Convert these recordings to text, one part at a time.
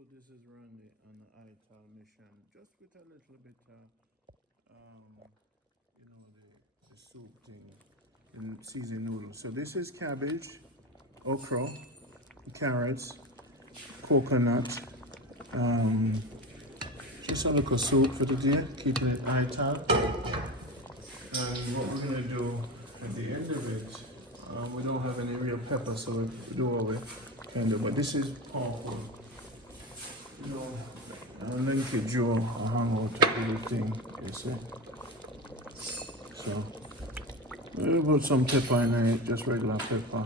people, this is Randy on the Ital mission, just with a little bit the soup thing, and seasoned noodles. So this is cabbage, okra, carrots, coconut, just a little soup for today, keeping it Ital. And what we're gonna do at the end of it, we don't have any real pepper, so we do all the kind of, but this is powerful. You know, Linky Joe, I hung out to everything, you see. So, we'll put some pepper in it, just regular pepper,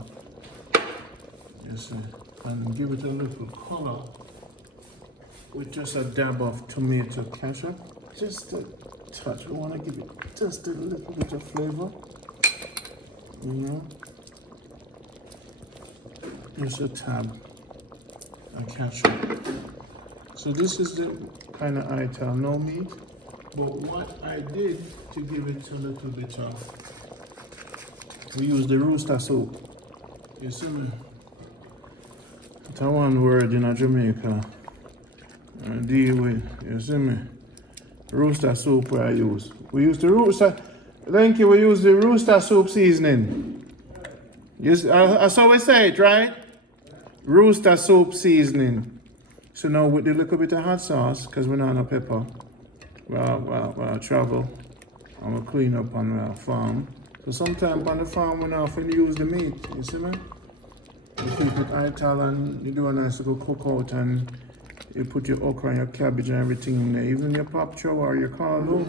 you see. And give it a little color with just a dab of tomato ketchup. Just a touch, we want to give it just a little bit of flavor, you know. Just a tab of ketchup. So this is the kind of ital, no meat. But what I did to give it a little bit of, we use the rooster soup. You see me? It's a one word in Jamaica. Deal with, you see me? Rooster soup I use. We use the rooster, Linky, we use the rooster soup seasoning. Yes, that's how we say it, right? Rooster soup seasoning. So now with the little bit of hot sauce, because we're not on pepper, well, travel, I'm going to clean up on the farm. So sometimes on the farm we're not often use the meat, you see me? You keep it ital and you do a nice little cookout and you put your okra and your cabbage and everything in there, even your pop chow or your carlo,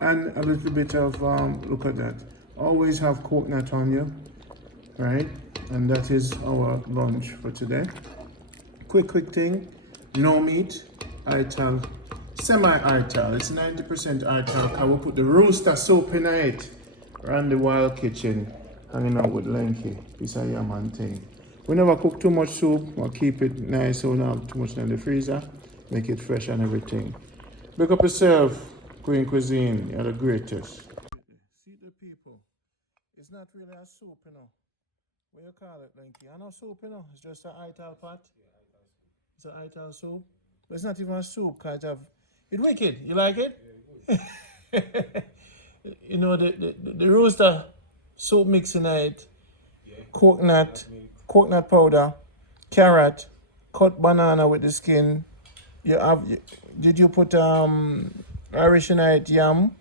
and a little bit of, look at that, always have coconut on you, right? And that is our lunch for today. Quick thing, no meat, ital, semi-ital, it's 90% ital, because we put the rooster soup in it. We're in the wild kitchen, hanging out with Linky, piece of yam and thing. We never cook too much soup, we'll keep it nice so we don't have too much in the freezer, make it fresh and everything. Pick up yourself, Queen Cuisine, you're the greatest. See the people, it's not really a soup, you know. What you call it, Linky? I know soup, you know, it's just an ital pot. It's an ital soup. But it's not even a soup, because it's wicked. You like it? Yeah, you know, the rooster soup mix in it, coconut powder, carrot, cut banana with the skin. Did you put Irish in it, yam,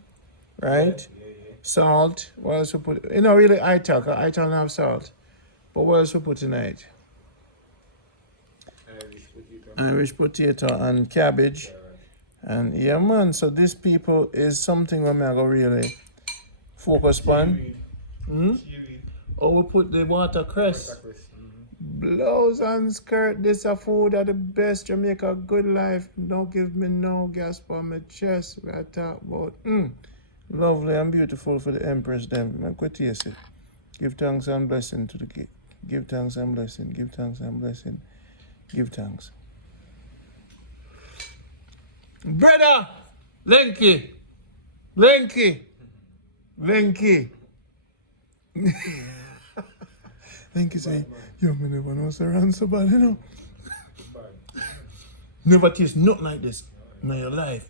right? Yeah. Salt. What else you put? You know, really ital, because ital don't have salt. But what else you put in it? Irish potato and cabbage. And yeah, man, so this people is something where I'm going to really focus on. Or we put the watercress. Blouse and skirt, this a food at the best Jamaica good life. Don't give me no gas for my chest. We are talk about lovely and beautiful for the Empress them. Man, go taste it. Give thanks and blessing to the king. Give thanks and blessing. Give thanks and blessing. Give thanks. Brother, Linky. Linky say, yo, me never know around so bad, you know. Never taste nothing like this in your life.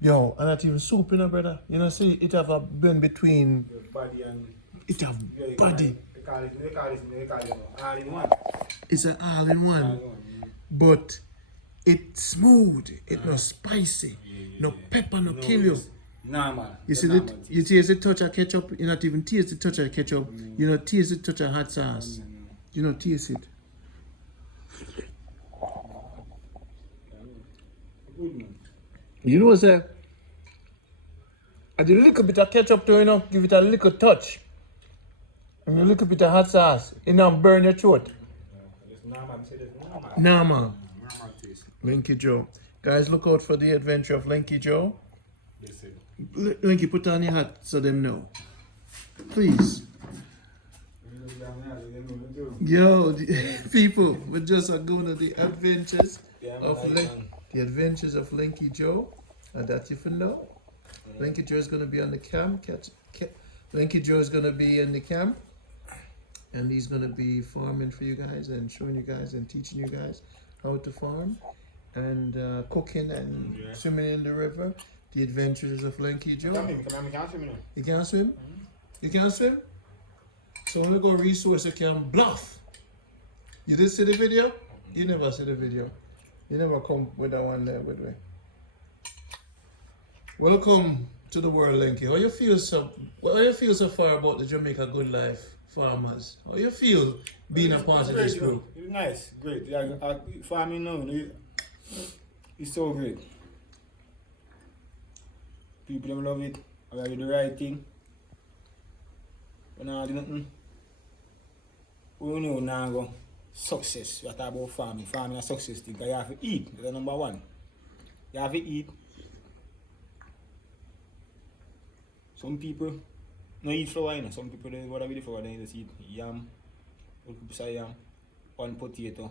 Yo, and not even soup, you know, brother. You know, see, it have a blend between body and it have body. They call it all in one. It's an all in one. But it's smooth, it's not spicy, no pepper, no kill you. Normal. You see that? You taste the touch of ketchup, you not even taste the touch of ketchup, you not taste the touch of hot sauce. You not taste it. You know what? Add a little bit of ketchup to, you know, give it a little touch. And a little bit of hot sauce, it don't burn your throat. Normal. Linky Joe. Guys, look out for the adventure of Linky Joe. Linky, put on your hat so them know. Please. Yo, people, we're just going to the adventures of Linky Joe. And that you know. Linky Joe is going to be on the camp. Linky Joe is going to be in the camp. And he's going to be farming for you guys and showing you guys and teaching you guys how to farm. and cooking and swimming in the river. The Adventures of Linky Joe. You can't swim? You can't swim? So when we go resource, you can bluff. You did see the video? You never see the video. You never come with that one there with me. Welcome to the world, Linky. How you feel so far about the Jamaica Good Life farmers? How you feel being a part of this group? It's nice, great. Yeah, farming now, it's so great. People them love it. I do the right thing. When I do nothing, we know now go success. We talk about farming. Farming is success thing. You have to eat. That's the number one. You have to eat. Some people no eat flour, you know. Some people they whatever the flour they just eat yam, piece of yam, one potato,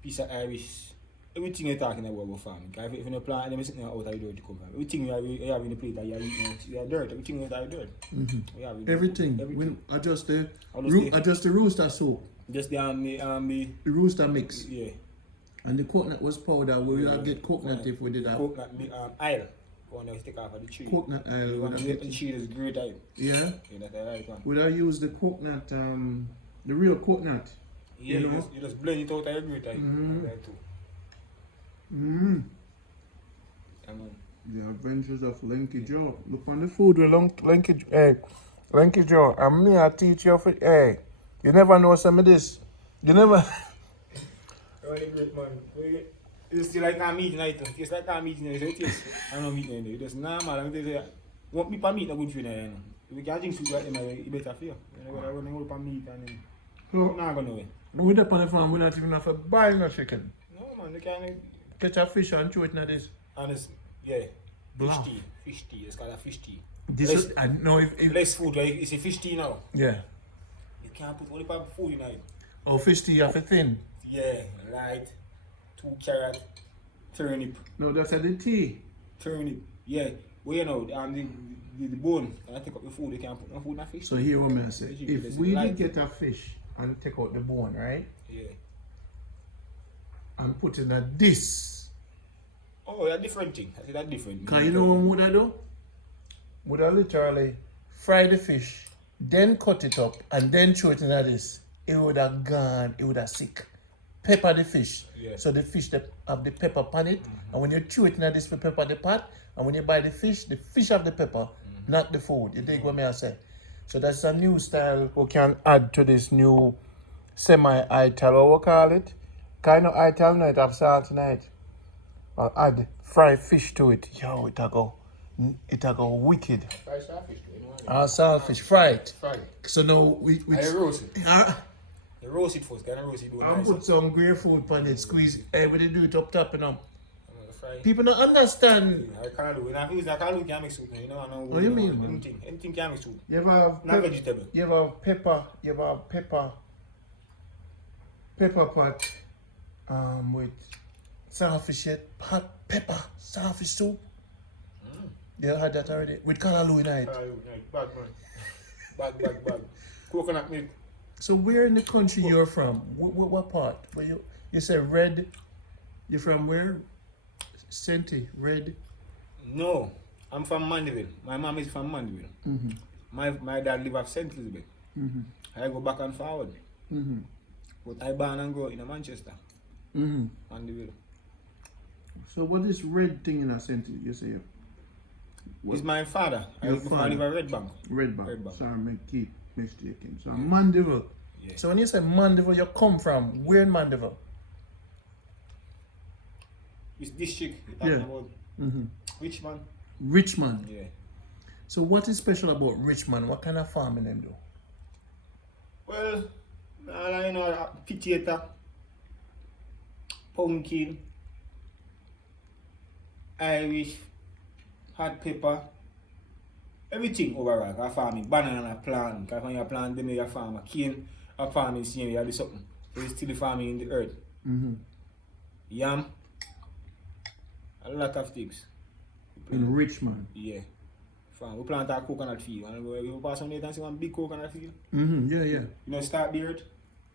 piece of Irish. Everything you're talking about farming. Because if you don't plant, then sitting out of the dirt to come from. Everything you have in the plate that you are eating, you are dirt. Everything you have dirt. Everything. Everything. Adjust the rooster soap. Just the rooster mix. Yeah. And the coconut was powder. We would get coconut if we did that. Coconut Ital. One that we take off of the tree. Coconut Ital. The one that the tree is great type. Yeah. Yeah, that's the right one. Would I use the coconut, the real coconut? Yeah, you know? you just blend it out of the great type. That too. The Adventures of Linky Joe. Look on the food with Linky Joe. I'm me, I teach you for you never know some of this. You never Really great man. It's still like I'm eating it. It's like I'm eating it. I'm not eating it. It's normal. I'm just want me for meat not good for you. If you can't drink soup right now, you better feel. You know, I want to hold for meat and then I'm not gonna know. With up on the farm, we not even have to buy no chicken. No man, you can't Catch a fish and throw it in this. and it's fish Bluff. tea. Fish tea. It's called a fish tea. This is, I know if Less food, like it's a fish tea now. yeah. You can't put only part of food in it. Oh, fish tea you have to thin. Yeah, light, 2 carrot, turnip. No, that's the tea. Turnip, yeah. Well, you know, the bone, and I take up the food, you can't put no food in a fish. So here what I say. If It's we light. get a fish and take out the bone, right? Yeah. And put in a this. Oh, that's different thing. I say that's different. Cause you know what would I do? Would I literally fry the fish, then cut it up, and then throw it in this? It would have gone, it would have sick. Pepper the fish. Yeah. So the fish that have the pepper on it, and when you chew it in this for pepper the pot, and when you buy the fish have the pepper, not the food. You dig what I say? So that's a new style we can add to this new semi-ital, what we call it? Kind of ital night of salt tonight. I'll add fried fish to it. Yo, it'll go wicked. Fried saltfish, you know. Saltfish fried. Fried. So now we I roast it. uh, You roast it first, can I roast it? I'll put some grapefruit on it, squeeze it. Hey, we did do it up top, you know. Fry. People don't understand. I can't do it. I can't do can't mix soup. You know, I know. What do you mean, man? Anything can mix soup. You ever have Not vegetable. You ever have pepper pot with saltfish yet? Hot pepper, saltfish soup. You had that already? With callaloo in it. Bad man. Bad. Coconut milk. So where in the country you're from? What part? Where you say red? You're from where? Senti, red. No, I'm from Mandeville. My mom is from Mandeville. My dad live at St. Elizabeth. I go back and forward. But I born and grow in Manchester. Mandeville. So what is red thing in a Senti? You say? It's my father. I live at Red Bank. Red Bank. Sorry, I keep mistaken. So Yeah. Mandeville. Yeah. So when you say Mandeville, you come from where in Mandeville? It's district you're talking about. Richmond. Richmond. Yeah. So what is special about Richmond? What kind of farming them do? Well, you know, potato, pumpkin, Irish, hot pepper, everything overall. I farming banana plant. Because when you plant them, you farm a cane. A farming same you do something. So it's still farming in the earth. Yam, a lot of things. In Richmond. Yeah. Farm. We plant a coconut field. And we pass some later and see one big coconut field. Yeah. You know, start the earth.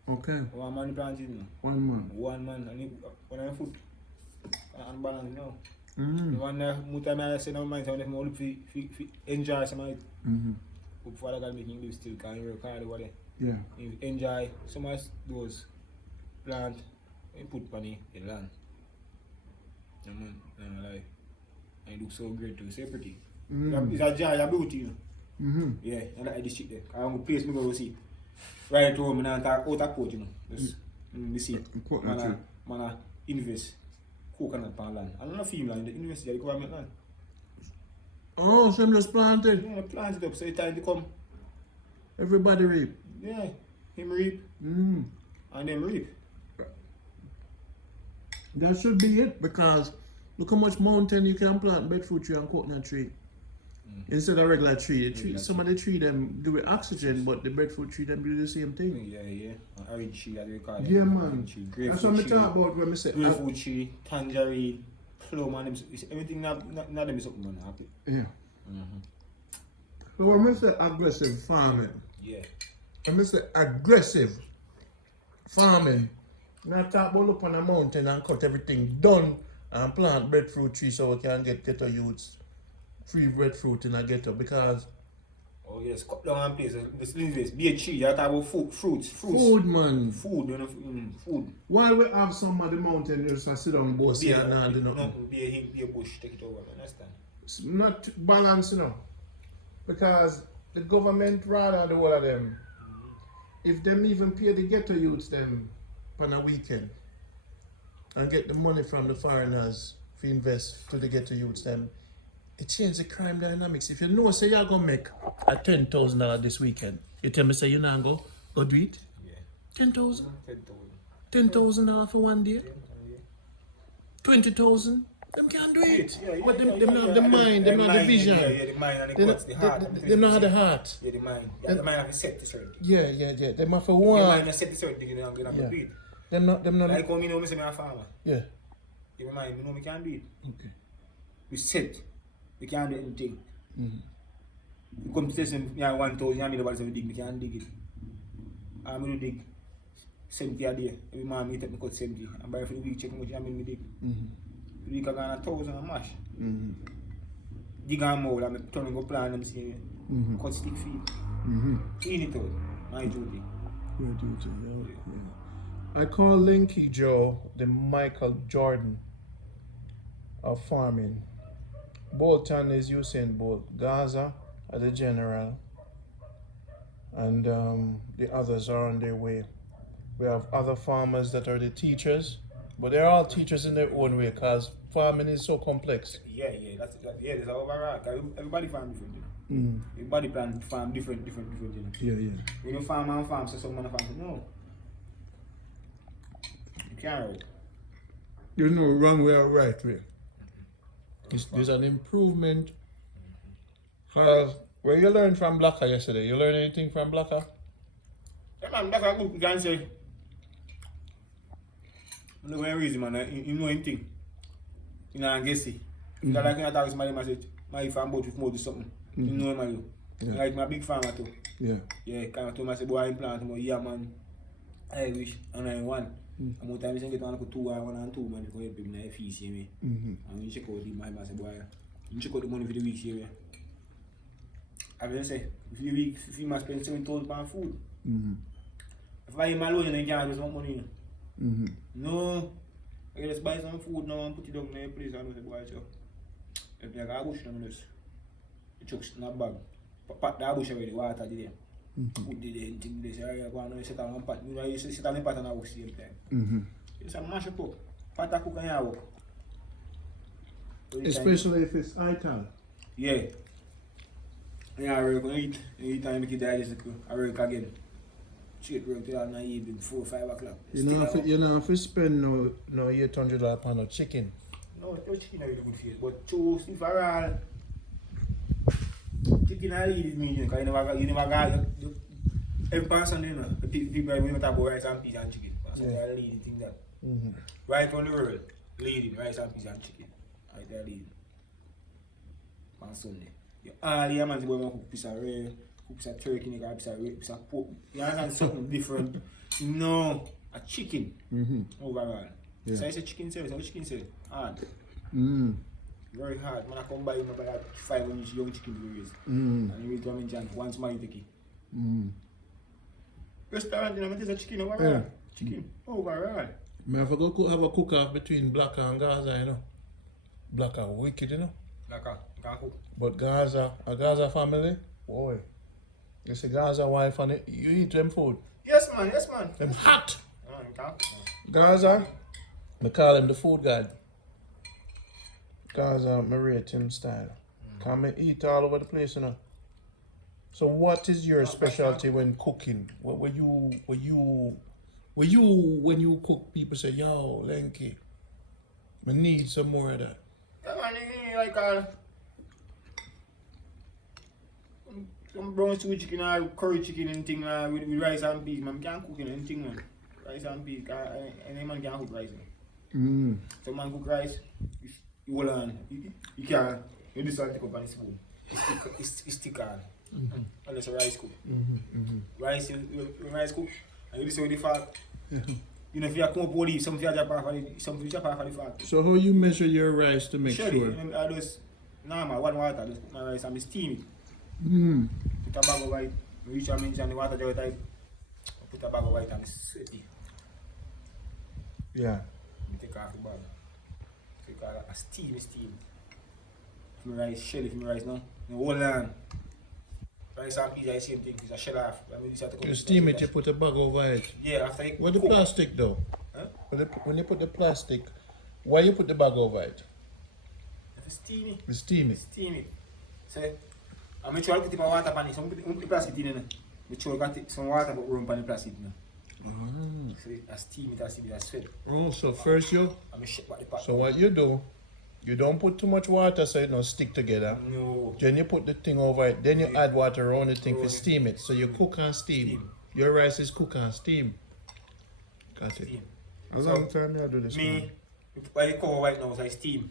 Okay. One man planting now. 1 month. One man, and when I foot and balance now. Mm-hmm. The one more time I say no mind, so I'm only enjoy some of it. Mm-hmm. Before I can make him live still, can you work hard over there? Yeah. You enjoy some of those plant and put money in land. Yeah, man, no lie. And it looks so great too, so pretty. Mm-hmm. It's a joy, a beauty, you know. Mm-hmm. Yeah, I like this shit there. I want to place me go see. Right at home, and I talk out of court, you know. Just me see. Man, invest coconut pan land. I don't know if you land, invest in the government land. Oh, so I'm just planted. Yeah, plant it up so it's time to come. Everybody reap. Yeah, him reap Mm. and them reap. That should be it because look how much mountain you can plant breadfruit tree and coconut tree. Instead of regular tree. Some of the tree them do with oxygen, but the breadfruit tree them do the same thing. Yeah. Orange tree, as they call it. Yeah, man. Grapefruit That's what I tree, talk about when I say grapefruit tree, tangerine, plum, and them, everything not them is something man happy. yeah. So when I say aggressive farming, Yeah. when I say aggressive farming, not talk about up on a mountain and cut everything done and plant breadfruit tree so we can get ghetto youths free breadfruit in a ghetto because Oh yes, cut down one place. This invest. Be a tree. You talk about fruits. food, man. Food, you know, food. While we have some of the mountain, you just sit down, boss here and do nothing. Nothing. Be a bush. Take it over. Understand? It's not balanced, you know. Because the government rather the whole of them, if them even pay the ghetto youths them on a weekend and get the money from the foreigners to invest to the ghetto youths them, it changes the crime dynamics. If you know say you're gonna make a $10,000 this weekend, you tell me say you not go do it? Yeah. 10,000? 10,000. $10,000 for one day? 20,000? Them can't do it. But them not have the mind, them not have the vision. Yeah, the mind and the guts, the heart. They don't have the heart. Yeah, the mind. Yeah, the mind have to set this certain thing. Yeah. Them have for The one. mind has set this certain thing, you know, I'm gonna do it. Them not. Like how me know me say me a farmer. Yeah. In my mind, me know me can't do it. Okay. We set. We can't do anything. Mm-hmm. You come to say, yeah, 1,000, yeah, me nobody say we dig, me can't dig it. I'm going to dig 70 a day. Every man, me take me cut 70. And by the week, check how much I mean me dig. The week I got 1,000 and mash. Dig and mold, and I turn and go plant them, see, cut stick feet. Clean it out. My duty. Your duty, yeah. I call Linky Joe the Michael Jordan of farming. Bolton is Usain Bolt, Gaza are the general, and the others are on their way. We have other farmers that are the teachers, but they're all teachers in their own way because farming is so complex. Yeah, there's overall. Everybody farm different, you know. Everybody plan farm different, you know. Yeah. When you farm and farm, so someone farm, no. You can't. There's no wrong way or right way. There's an improvement. Because where you learned from Blacker yesterday, you learn anything from Blacker? Yeah, man, that's a good you can say. You know when reason, man, you know anything. You know, I guess it. If I like to talk to somebody, I say, my farm boat with more to something. You know him, I do. Yeah. Like my big farmer too. Yeah. Kind of told me, I say, boy, I implant him, yeah, man. I wish, and I want. And more time, I get on 2 and 1 and 2, man, because help him in the fees, see me. And when you check out the money, I say, boy, you check out the money for the week, see me. I will say, if you must spend 7,000 pounds food. If I am alone, I can't do some money. No, I just buy some food now and put it down in a place and I say, boy, so. If I got a bush, I'm just. The chucks in a bag. Pat the bush away, the water there. Put the thing there, say, I go and sit on one pot. You know, you sit on the pot and I work same time. You say, mash up. Pot a cook and I work. Especially if it's Ital. Yeah. Yeah, I work, I eat and make it digest. I work again. Straight work till I eat 4 or 5 o'clock. You know, if you spend no $800 on a chicken. No, chicken is really good for you. But toast, if I all, chicken I eat it mean, because you never got every person, you know, the people when we talk about rice and peas and chicken. So they lead the thing that. Right on the world, leading rice and peas and chicken. Right there leading. On Sunday. All the man say, boy, I cook piece of red, Cook some turkey, you got some pork. You understand something different. No, a chicken overall. Yeah. So I say chicken service, how chicken service? Hard. Very hard. When I come by, you buy 500 young chicken to raise. And you will come in Jan, once more you take it. Restaurant, you know, there's a chicken overall. Yeah. Chicken overall. I forgot to have a cook off between Black and Gaza, you know. Black are wicked, you know. Like a cook. But Gaza, a Gaza family, boy. You see Gaza wife and you eat them food. Yes, man, yes, man. Them hot. You can't cook, man. Gaza, I call him the food god. Gaza, I rate him style. Can I eat all over the place, you know. So what is your specialty when cooking? What when you cook, people say, yo, Linky, I need some more of that. Yeah, man, you like some brown stew chicken or curry chicken and thing with rice and peas, man. Can't cook anything, man. Rice and peas, any man can cook rice, man. Some man cook rice, you hold on, you can't, you just take up on the spoon. It's stick on. Unless a rice cook. Rice, rice cook, and you just with the fat. You know, if you come up with some you drop off of the fat. So how you measure your rice to make sure? I just normal, one water, just put my rice and I steam it. Put a bag of white, reach and mention the water just tight. Put a bag of white and sweaty. Yeah. Take off the bag. Take off a steam. If my rice, shell if my rice now. Hold on. Rice and peas are the same thing, it's a shell off. You steam it, you put a bag over it. Yeah, after you What the cook. plastic though? Huh? When you put the plastic, why you put the bag over it? It's steamy. You steam it. Steamy. So, I make sure I put my water on it. So, I put the plastic in it. Make sure I got some water but room on the plastic. So, I steam it, I sweat. Oh, so first you. I make shake back the pot. So what you do, you don't put too much water so it don't stick together. No. Then you put the thing over it. Then you add water around the thing to steam it. So you cook and steam. Your rice is cook and steam. Got it. Steam. A long time I do this. Me, when you cover right now, so I steam.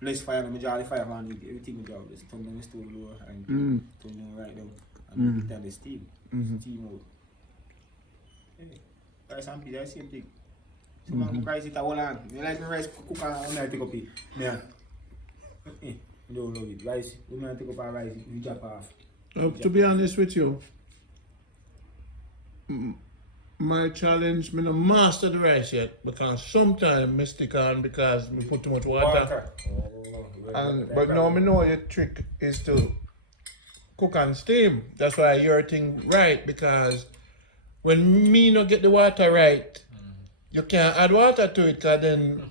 Less fire, I jar the fire on it. Everything I just turn down the stove lower and turn down right down. And put down the steam. Steam out. Yeah. Rice and peas, the same thing. Some man cook rice it a whole on. You like the rice cook and I take up it. Yeah. You don't love it. Rice, you man take up a rice, you chop off. To be honest with you, my challenge, me no master the rice yet because sometimes I stick on because me put too much water. But now me know your trick is to cook and steam. That's why your thing right because when me not get the water right, you can't add water to it because then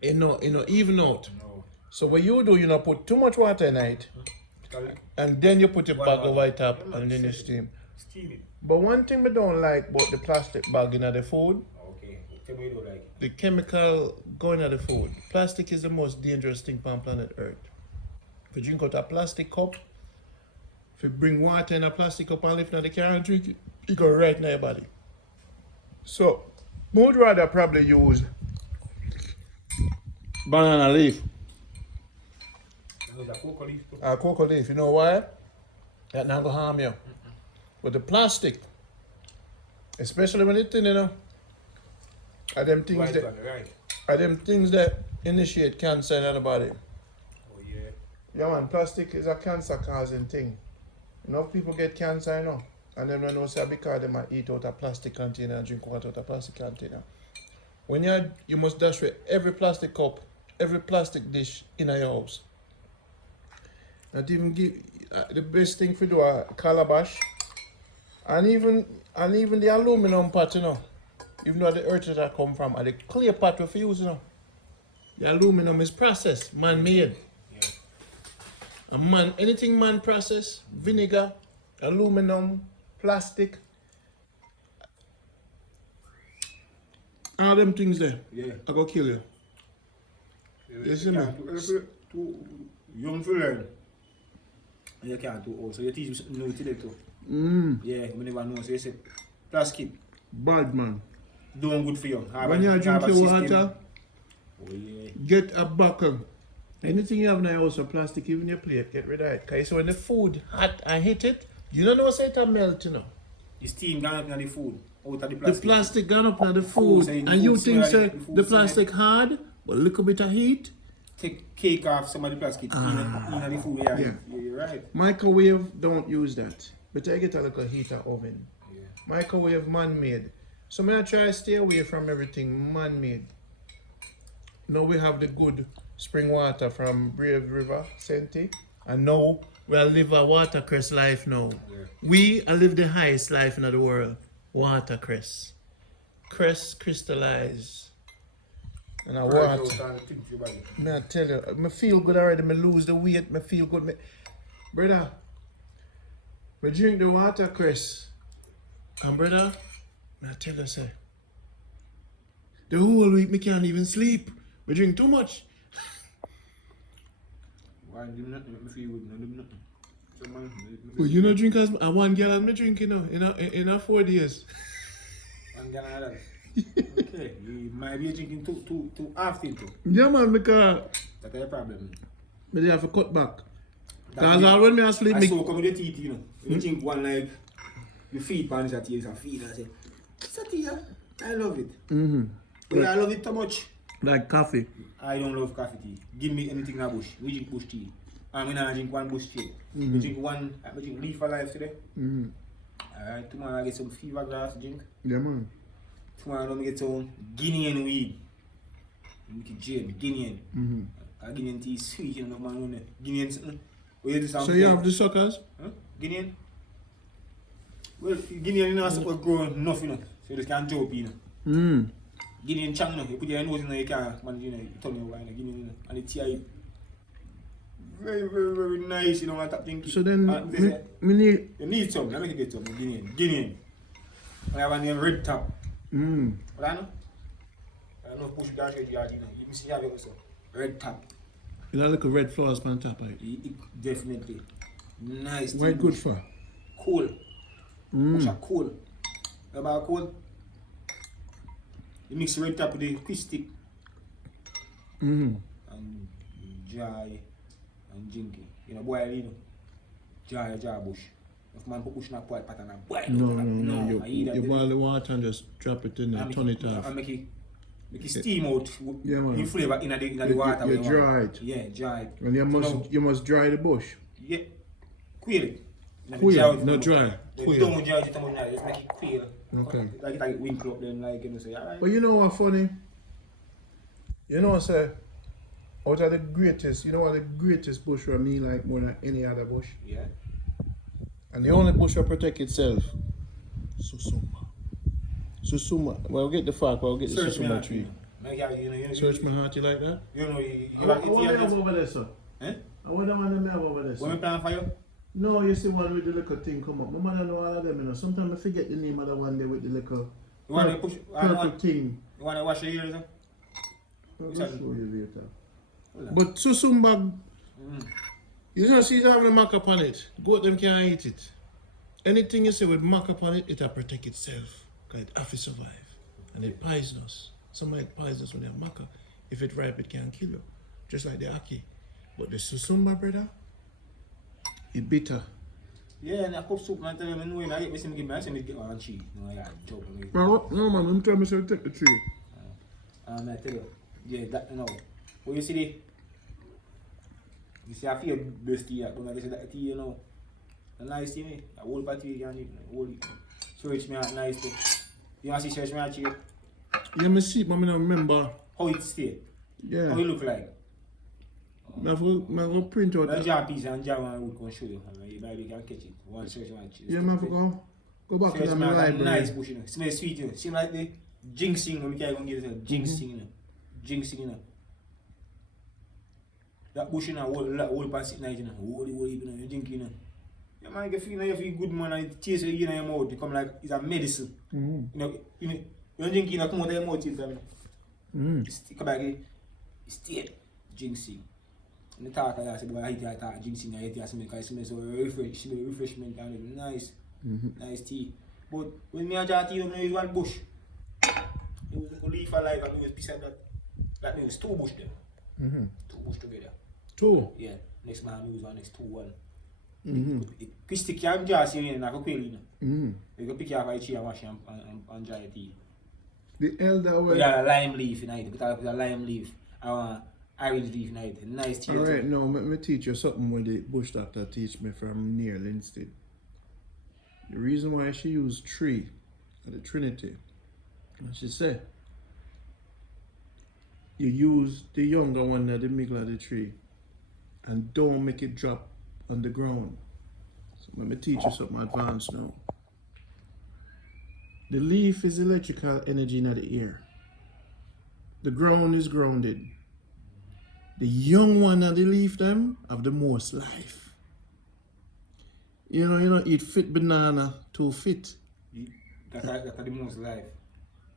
it no even out. No. So what you do, you know, put too much water in it and then you put it back over it up and then you steam. Steam it. But one thing I don't like about the plastic bag in the food, Okay. Tell me you don't like it. the chemical going in the food. Plastic is the most dangerous thing on planet Earth. If you drink out a plastic cup, if you bring water in a plastic cup and lift in the car and drink it, it go right in your body. So, I would rather probably use banana leaf Use a cocoa leaf too. or cocoa leaf. You know why? That not gonna harm you. But the plastic, especially when it's thin, you know, are them things Right that on the right. are them things that initiate cancer in the body. Oh yeah. Yeah man, plastic is a cancer causing thing. Enough people get cancer, you know. And then when they say because they might eat out a plastic container and drink water out a plastic container. When you must dash with every plastic cup, every plastic dish in your house. Not even give the best thing for do a calabash. And even the aluminum pot, you know. Even though the earth that come from and the clear pot we use, you know. The aluminum is processed, man-made. Yeah. And man, anything man process, vinegar, aluminum, plastic, all them things there, Yeah. I go kill you. You see me? Too young to learn. And you can't too old. So you teach them something new today too. Yeah, we never know. So you say, plastic, Bad man. doing good for you. When you drink your water, Oh yeah. get a buckle. Anything you have in your house of plastic, even your plate, get rid of it. Because when the food hot and hit it, You don't know what's it a melt, you know? The steam gone up in the food. Out of the The plastic. plastic gone up in the Food, food. say the And you food think smell, say the food the smell. plastic hard, but a little bit of heat. Take cake off some of the plastic. In the food. Yeah. You're right. Microwave, don't use that. But I get a little heater oven. Yeah. Microwave, man-made. So I try to stay away from everything man-made. Now we have the good spring water from Brave River, Senti. And now we live a watercress life now. Yeah. We live the highest life in the world. Watercress. Cress crystallize. And I water. Me I tell you, me feel good already. Me lose the weight. Me feel good. Brother, me drink the watercress. And brother, me I tell you, say, the whole week me can't even sleep. Me drink too much. Why do nothing? Make me feel good. No, do nothing. Well, you know drink as one girl and me drink, you know, in a 4 days. One girl and that. Okay, you might be drinking too often too. Yeah man, because That's a problem. me have to cut back. Because all when me asleep, I me saw come with the teeth, you know. You drink one like your feet pan is a tea, and feet. I say, it's a tea. I love it. But I love it too much. like coffee. I don't love coffee tea. Give me anything in a bush. We drink bush tea. I'm gonna drink one bush tea. We drink one. I drink leaf alive today. Alright, tomorrow I get some fever grass drink. Yeah man. Tomorrow I get some Guinean weed. Make it jade, Guinean. Guinean tea is sweet, you know, man. Guinean something. So you have the suckers? Huh? Guinean? Well, Guinean, you know, supposed to grow enough, you know. So you just can't jump, you know. Guinean chang, you know. You put your nose in there, you can't manage, you know. You turn your wine, Guinean, you know. And the tea, very, very, very nice, you know, what that thing. So then, me need... You need some, let me get some, Guinean. I have a name Red Top. What I know? I don't know, push gas with you, you know. You see how you say Red Top. You got like a red flowers on top of it. Definitely. Nice. What good for? Cool. Push a cool. About cool? You mix Red Top with the fish stick. And dry and jinky. You know, boil, you know. Dry bush. If man put push in a pot pattern and boil. No. You boil the water and just drop it in there, turn it off. And make it steam out. Yeah, man. In flavor in the water. You dry it. Yeah, dry it. And you must dry the bush. Yeah. Quail it. Quail, not dry. Quail. Don't dry it, just make it quail. Okay. Like it winkle up then, like, you know, say, alright. But you know what funny? You know what I say? Out of the greatest, you know what the greatest bush for me like more than any other bush? Yeah. And the only bush will protect itself. Susuma. Well, get the fact, we'll get the Susuma tree. Search my heart, you like that? You know, I have over there, sir. Eh? I want the one that have over there, sir. What me plan for you? No, you see one with the little thing come up. My mother know all of them, you know. Sometimes I forget the name of the one there with the little You want to push? purple thing. You want to wash your ears? I'll show you later. But Susumba, you know, see having a mark upon it. Goat them can't eat it. Anything you say with mark upon it, it'll protect itself. Because it have to survive. And it poisonous. Somebody poisonous when they have maca. If it ripe, it can kill you. Just like the aki. But the Susumba, brother, it bitter. Yeah, and I cook soup, man. Tell them, I get me some give me, I say me get one cheese. No, yeah, joke. No, man, I'm trying to take the tree. I tell you, yeah, that, you know. What you see you see, I feel best tea, but I say that tea, you know. A nice tea, me. A whole party, you can eat, whole it. Search me out nice too. You want to see search me out, chicken? Yeah, me see, but I don't remember. How it stay? Yeah. How it look like? I go print out. That jar piece and jar one would can show you. You maybe can catch it. One search one. Yeah, man, go back to my library. Nice bush, you know. Smell sweet, you know. Seem like the jinxing, we can't even give it a jinxing, you know. Jinxing, you know. That bush, you know, whole past it night, you know. Holy, you know, you drink, you know. Yeah, man, you feel good, man, and it tastes in your mouth. It come like it's a medicine. You know, you don't drink, you know, come out of your mouth, you know. Come back, it stay jinxing. And the talk I said, boy, I hate that talk, jinxing, I hate that smell, because it smells so refreshment and nice. Nice tea. But when me and jar tea, you know, it was one bush. It was like a leaf alive, and it was beside that. That means 2 bush there. 2 bush together. 2? Yeah. Next man use one, next 2 1. Christy can just see in a coquille. Mm. You go pick up a tree and wash and dry it. The elder With way. a lime leaf in it, with a lime leaf. Orange leaf in it. Nice tea. Alright, now let me teach you something when the bush doctor teach me from near Linstead. The reason why she used tree at the Trinity, and she said, you use the younger one at the middle of the tree and don't make it drop on the ground. So let me teach you something advanced now. The leaf is electrical energy in the air. The ground is grounded. The young one of the leaf them have the most life. You don't eat fit banana too fit. That's the most life.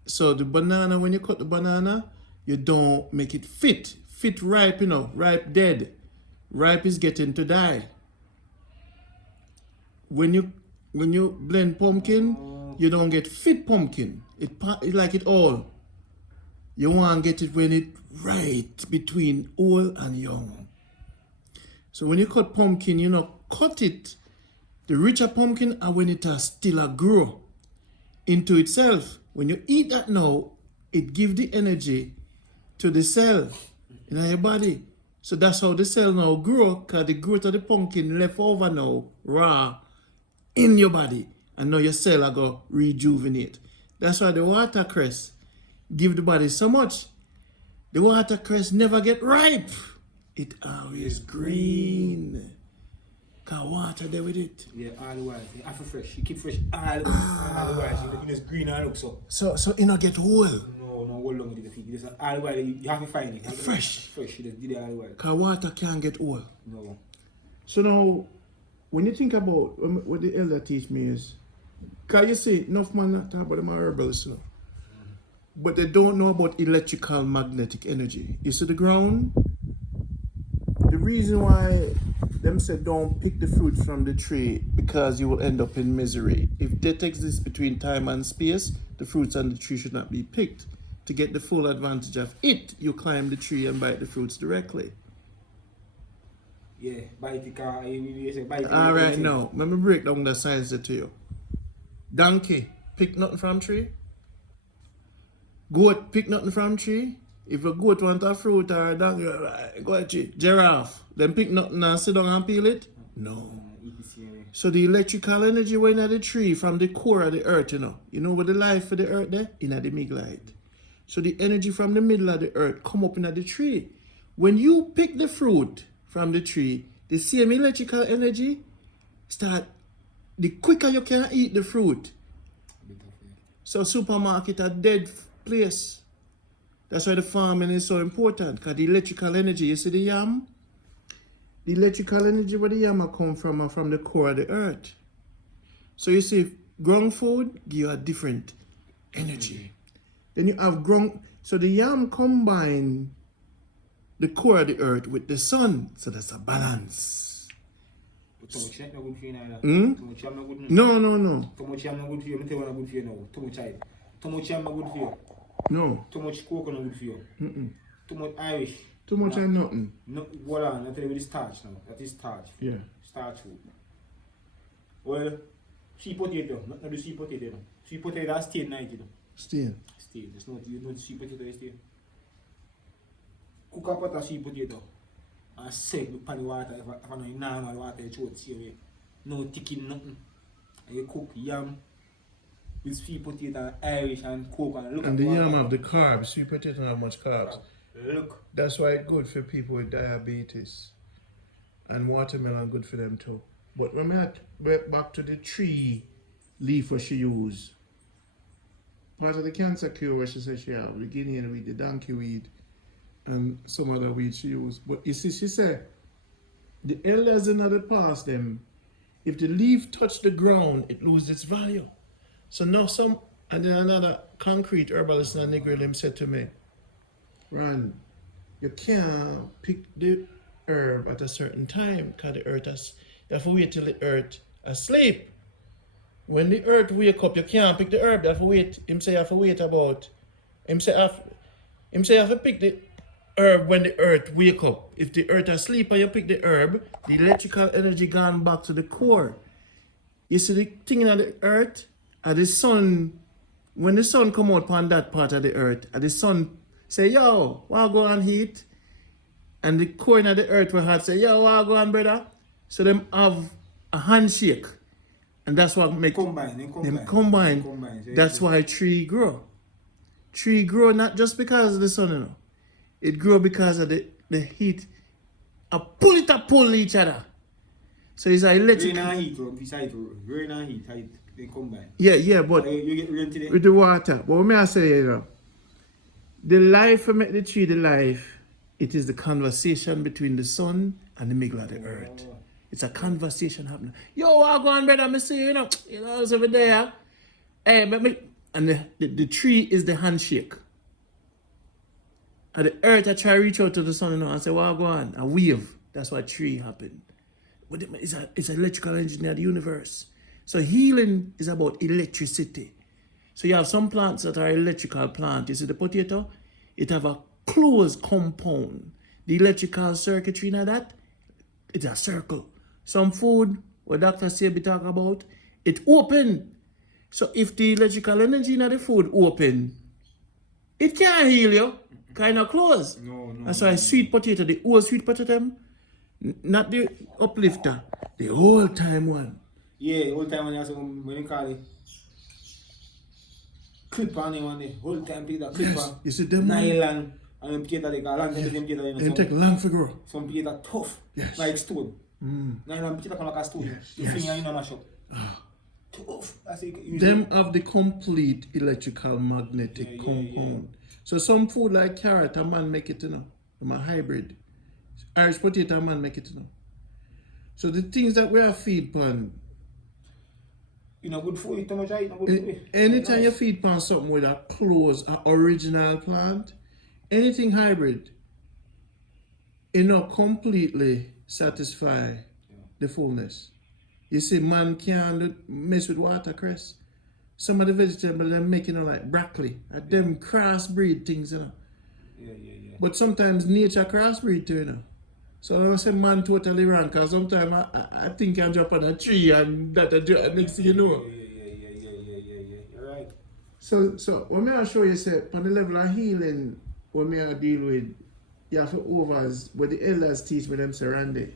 So the banana, when you cut the banana, you don't make it fit. Fit ripe, ripe dead. Ripe is getting to die. When you blend pumpkin, you don't get fit pumpkin. It like it all. You want to get it when it right between old and young. So when you cut pumpkin, cut it. The richer pumpkin are when it has still a grow into itself. When you eat that now, it gives the energy to the cell in your body. So that's how the cell now grow, because the growth of the pumpkin left over now, raw, in your body. And now your cell are going to rejuvenate. That's why the watercress give the body so much. The watercress never get ripe. It always green. Cause water there with it. Yeah, all the while. You have to fresh. You keep fresh all the while. It's green and look so. So it not get whole. No, hold long with the feet. Just all the while you have to find it. Fresh. Fresh. You just did it all the while. Cause water can't get whole. No. So now, when you think about what the elder teach me is, cause you see, enough man not talk about them herbals, but they don't know about electrical magnetic energy. You see the ground? The reason why them said don't pick the fruit from the tree because you will end up in misery. If death exists between time and space, the fruits on the tree should not be picked. To get the full advantage of it, you climb the tree and bite the fruits directly. Yeah, bite the car. You say bite the Alright, now, let me break down the science to you. Donkey, pick nothing from tree. Goat, pick nothing from tree. If a goat want a fruit or a donkey, go at tree. Giraffe, then pick nothing and sit down and peel it? No. So the electrical energy went at the tree from the core of the earth, You know what the life of the earth there? In the middle of it. So the energy from the middle of the earth come up in the tree. When you pick the fruit from the tree, the same electrical energy start, the quicker you can eat the fruit. So supermarket a dead place. That's why the farming is so important, because the electrical energy, you see the yam? The electrical energy where the yam come from are from the core of the earth. So you see, ground food give you a different energy. Then you have ground, so the yam combine the core of the earth with the sun, so that's a balance. Too much yam not good for you now. Hmm? Too much yam not good. No. Too much yam not good for you. I'm tell you what not good for you now. Too much oil. Too much yam not good for you. No. Too much coconut not good for you. Too much Irish. Too much and nothing. No, hold on, I'll tell you with the starch now. That is starch. Yeah. Starch food. Well, sweet potato, not the sweet potato. Sweet potato is stain 90. Stain. Stain. That's not, you know the sweet potato is stain. Cook a pot of sweet potato and set the pan water. If I know normal water, you throw it away. No ticking, nothing. And you cook yam with sweet potato, Irish and coke and look And at the water. yam have the carbs. Sweet potato don't have much carbs. Look. That's why it's good for people with diabetes. And watermelon good for them too. But when we back to the tree leaf what she used. Part of the cancer cure what she said she have, the Guinean weed, the donkey weed, and some other weed she used. But you see, she said, the elders in the past them, if the leaf touch the ground, it loses its value. So now and then another concrete herbalist in Negro him said to me, Ron, you can't pick the herb at a certain time because the earth has, you have to wait till the earth asleep. When the earth wake up, you can't pick the herb, you have to wait. Him say you have to wait about, him say you have to pick herb when the earth wake up. If the earth asleep and you pick the herb, the electrical energy gone back to the core. You see the thing in the earth, and the sun, when the sun come out on that part of the earth, and the sun say, yo, why go on heat? And the core in the earth will have say, yo, why go on, brother? So them have a handshake. And that's what make them combine. So that's why tree grow. Tree grow not just because of the sun, you know. It grow because of the heat. Pull each other. So it's an electric. Rain and heat, they combine. Yeah, but You get rain today? with the water. But what may I say, you know, the life will make the tree the life. It is the conversation between the sun and the middle of the earth. It's a conversation happening. Yo, I go on, brother. I see you know, it's over there. Hey, and the tree is the handshake. And the earth, I try to reach out to the sun, you know, and say, well, go on, a wave. That's why tree happened. But it's an electrical engine of the universe. So healing is about electricity. So you have some plants that are electrical plants. You see the potato? It have a closed compound. The electrical circuitry in that, it's a circle. Some food, what Dr. Sebi talk about, it open. So if the electrical energy in the food open, it can't heal you. Kind of close. No. That's why sweet potato, the old sweet potato, not the uplifter, the old time one. Yeah, old time when you call it clip on it, the whole time take that clip Yes, on. you see them nylon and them potato they got long time them potato It take long to grow. some potato tough Yes. like stone. Mm. Nylon potato come like a stone. Yes, Your yes. finger in a mash up. Tough. That's it. Them have the complete electrical magnetic Yeah. compound. So some food like carrot, a man make it, you know. I'm a hybrid. Irish potato, a man make it, you know. So the things that we are feed pan, You know good food, too much I eat no good food. anytime you feed pan something with a close, a original plant, anything hybrid, it not completely satisfy the fullness. You see, man can't mess with water, Chris. Some of the vegetables they're making like broccoli, them crossbreed things, you know. Yeah. But sometimes nature crossbreed too, you know. So I don't say man totally wrong, because sometimes I think I drop on a tree and that next thing you know. Yeah. You're right. So when I show you say on the level of healing, when I deal with, you have to overs, what the elders teach me them say, Randy,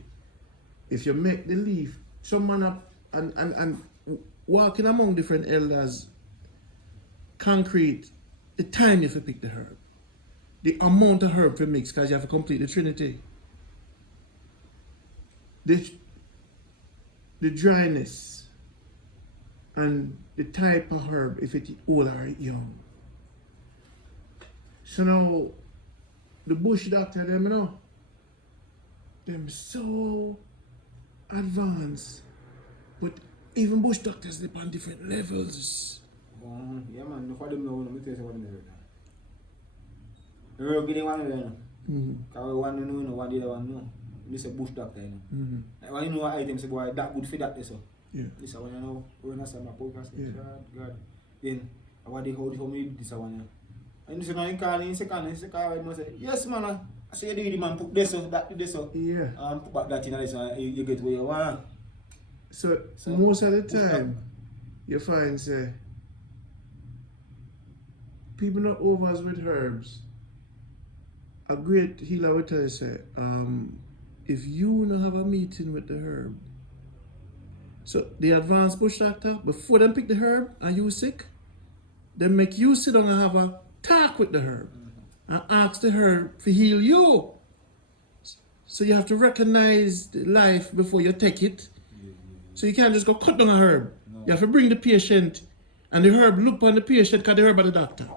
if you make the leaf, some man up and walking among different elders, concrete, the time you have to pick the herb, the amount of herb to mix, because you have to complete the trinity. The dryness and the type of herb, if it's old or young. So now, the bush doctor, them, you know, them so advanced, but even bush doctors live on different levels. Yeah man, no for them know, let me tell you what they do. The real good one there, because one know, one the other one know. This is a bush doctor, you know. Like when you know what items say, boy, that good for that, so. Yeah. This is one you know, when I say my podcast, Yeah. God. Then, what they hold for me, this one, yeah. And this one, you call in second, I say, yes man, I say, you the man, put this, that, this, Yeah. put back that in this one, you get where you want. So So, most of the bush time, you find, say, people not overs with herbs. A great healer will tell you, say, if you don't have a meeting with the herb, so the advanced bush doctor, before them pick the herb and you sick, they make you sit down and have a talk with the herb and ask the herb to heal you. So you have to recognize the life before you take it. So you can't just go cut down a herb. You have to bring the patient and the herb look on the patient because the herb are the doctor.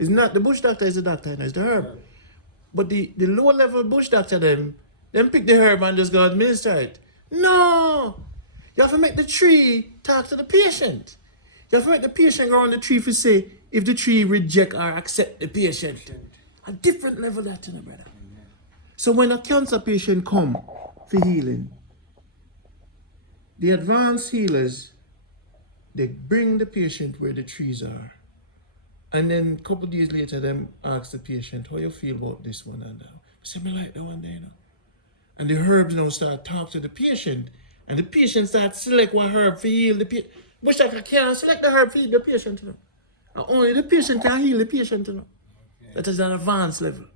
It's not the bush doctor is the doctor, it's the herb. But the lower level bush doctor them pick the herb and just go administer it. No! You have to make the tree talk to the patient. You have to make the patient go on the tree to say if the tree reject or accept the patient. A different level that, you know, brother. So when a cancer patient come for healing, the advanced healers, they bring the patient where the trees are. And then a couple of days later, them ask the patient, how you feel about this one and that? I say, me like that one there, you know. And the herbs now start talk to the patient. And the patient start select what herb to heal the patient. But I can't select the herb to heal the patient, you know. And only the patient can heal the patient, you know. Okay. That is an advanced level.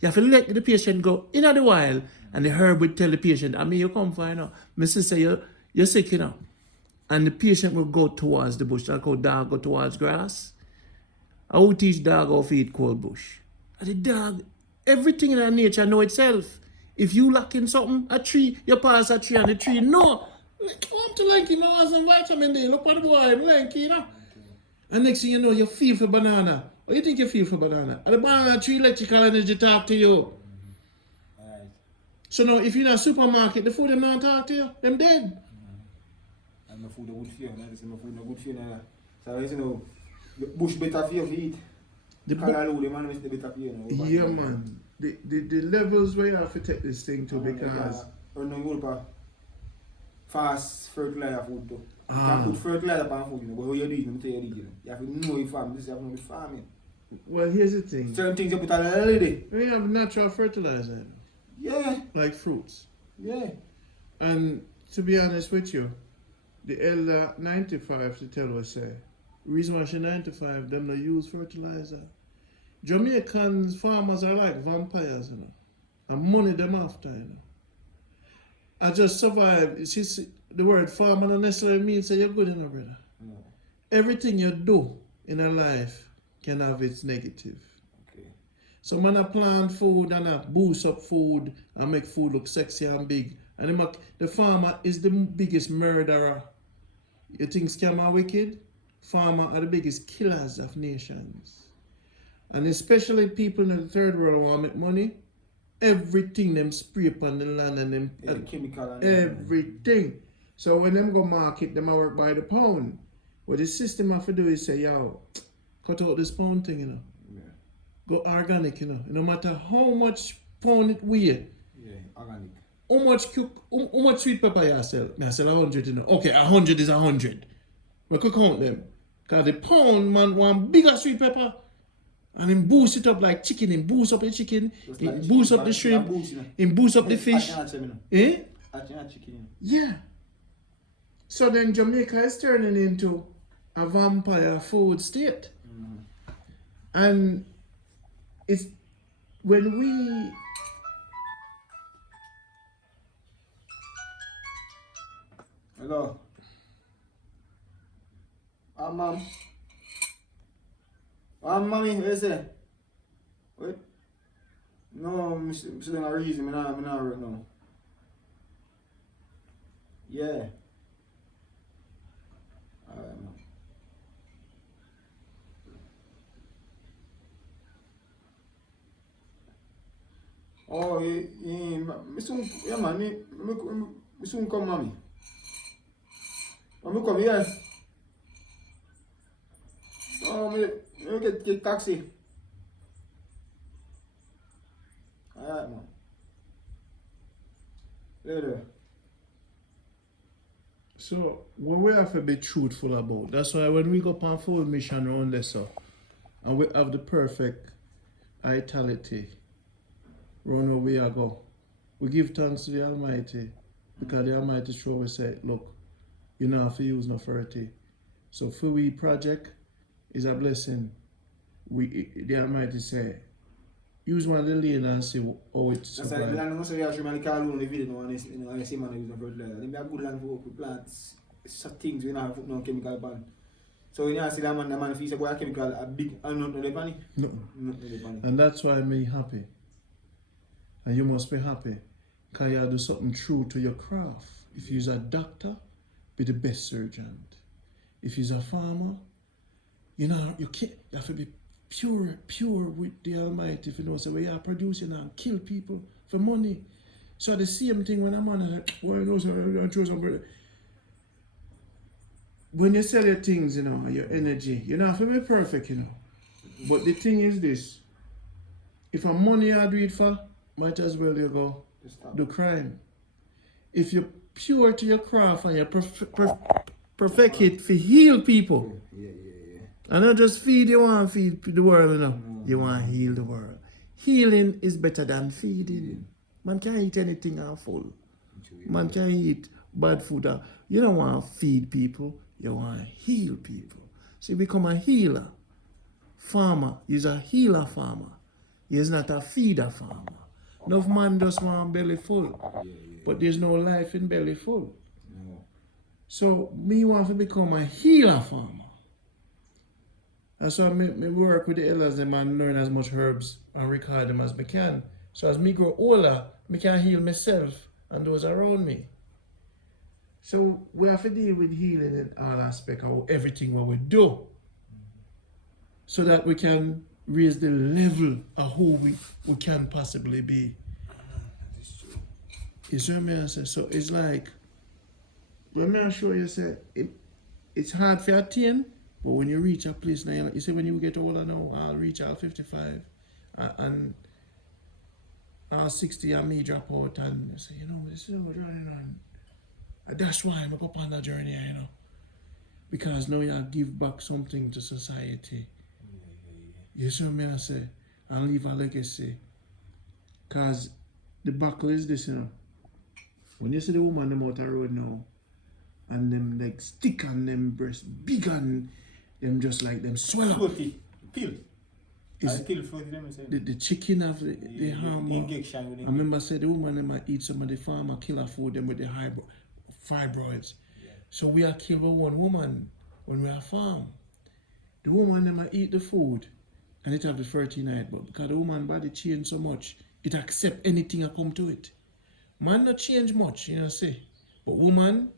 You have to let the patient go in the wild, and the herb will tell the patient, I mean, you come for, you know. My sister, you're sick, you know. And the patient will go towards the bush. Like how dog go towards grass. I will teach dog how to eat cold bush. And the dog, everything in our nature know itself. If you lack in something, a tree, you pass a tree and the tree, no. Come to Linky, I want some vitamin there. Look at the boy, Linky, you know. And next thing you know, you feel for banana. What do you think you feel for banana? And the banana tree electrical energy talk to you. Right. So now, if you're in a supermarket, the food them not talk to you, them dead. And my food are good for you, that is my food are good for you. So you know, the bush better for you to eat. The man is the better for you. Yeah, man. The levels where you have to take this thing to because... Fast fertilizer food too. You can put fertilizer on food, you know, but what you do, you have to know your farm. This you have to know the farming. Well, here's the thing. Certain things you put on a lady. We have natural fertilizer. Yeah. Like fruits. Yeah. And to be honest with you, the elder 95 to tell us say, reason why she 95, them not use fertilizer. Jamaicans farmers are like vampires, you know. And money them after, you know. I just survive. See, the word farmer don't necessarily mean say you're good enough, brother. No. Everything you do in a life can have its negative. Okay. So man I plant food and I boost up food and make food look sexy and big. And the farmer is the biggest murderer. You think scammer wicked? Farmer are the biggest killers of nations. And especially people in the third world want to make money. Everything them spray upon the land and them chemical and everything. So when them go market, them I work by the pound. What the system have to do is say, yo, cut out this pound thing, you know. Yeah. Go organic, you know. No matter how much pound it weigh. Yeah, organic. How much sweet pepper you sell? I sell 100, you know. Okay, 100 is 100. We could count them. Because the pound man want bigger sweet pepper. And him boost it up like chicken, him boost up the chicken, him boost up the shrimp, him boost up the fish. Eh? Yeah. So then Jamaica is turning into a vampire food state. Mm-hmm. And it's when we... Hello. Mom. Mommy, what is it? What? No, I'm still in a reason. I'm not right now. Yeah. Alright, man. Oh, yeah, man. Me soon come, mommy. I'm come here. Oh, me get taxi. Alright, man. Later. So, what we have to be truthful about, that's why when we go on full mission around this, and we have the perfect vitality, run where we are go, we give thanks to the Almighty, because the Almighty show us say, look, you don't have to use no fertility. So, for we project is a blessing. The Almighty say, use one of the lane and see how it's survives. That's why the land also have to call on the video and I see man using fertilizer. They have good land for plants, such things we don't have no chemical ban. So when you see that man feels like chemical a big and not the panic. No. And that's why I'm happy. And you must be happy. Because you do something true to your craft. If you're a doctor, be the best surgeon. If you're a farmer, you have to be pure with the Almighty. If you know, so we are producing and kill people for money. So the same thing when I'm on when you sell your things, you know, your energy, you don't have to be perfect, you know. But the thing is this, if a money you do it for, might as well you go do crime. If you're pure to your craft and you perfect it to heal people, And not just feed, you want to feed the world, you know. You want to heal the world. Healing is better than feeding. Man can't eat anything and full. Man can't eat bad food. You don't want to feed people. You want to heal people. So you become a healer. Farmer. He's a healer farmer. He's not a feeder farmer. Enough man just want belly full. But there's no life in belly full. So me want to become a healer farmer. That's why I work with the elders and learn as much herbs and record them as I can. So as me grow older, I can heal myself and those around me. So we have to deal with healing in all aspects of everything what we do. So that we can raise the level of who we can possibly be. You see what I say? So it's like, when I show you, say, it's hard for you to attain, but when you reach a place now, you see when you get older now, I'll reach out 55 and I'll 60 and me drop out and say, you know, this is what we're running on. And that's why I'm up on that journey, you know. Because now you give back something to society. You see what I say? And leave a legacy. Because the buckle is this, you know. When you see the woman them out the road now, and them like stick on them breast, big and them just like them swell up. Floaty. Pill. Pill floaty, them say. The chicken have the hormone. Injection. I remember say the woman them might eat some of the farmer killer food them with the fibroids. Yeah. So we are killed by one woman when we are farm. The woman them might eat the food and it have the 30 night, but because the woman body change so much, it accept anything that come to it. Man not change much, you know see. But woman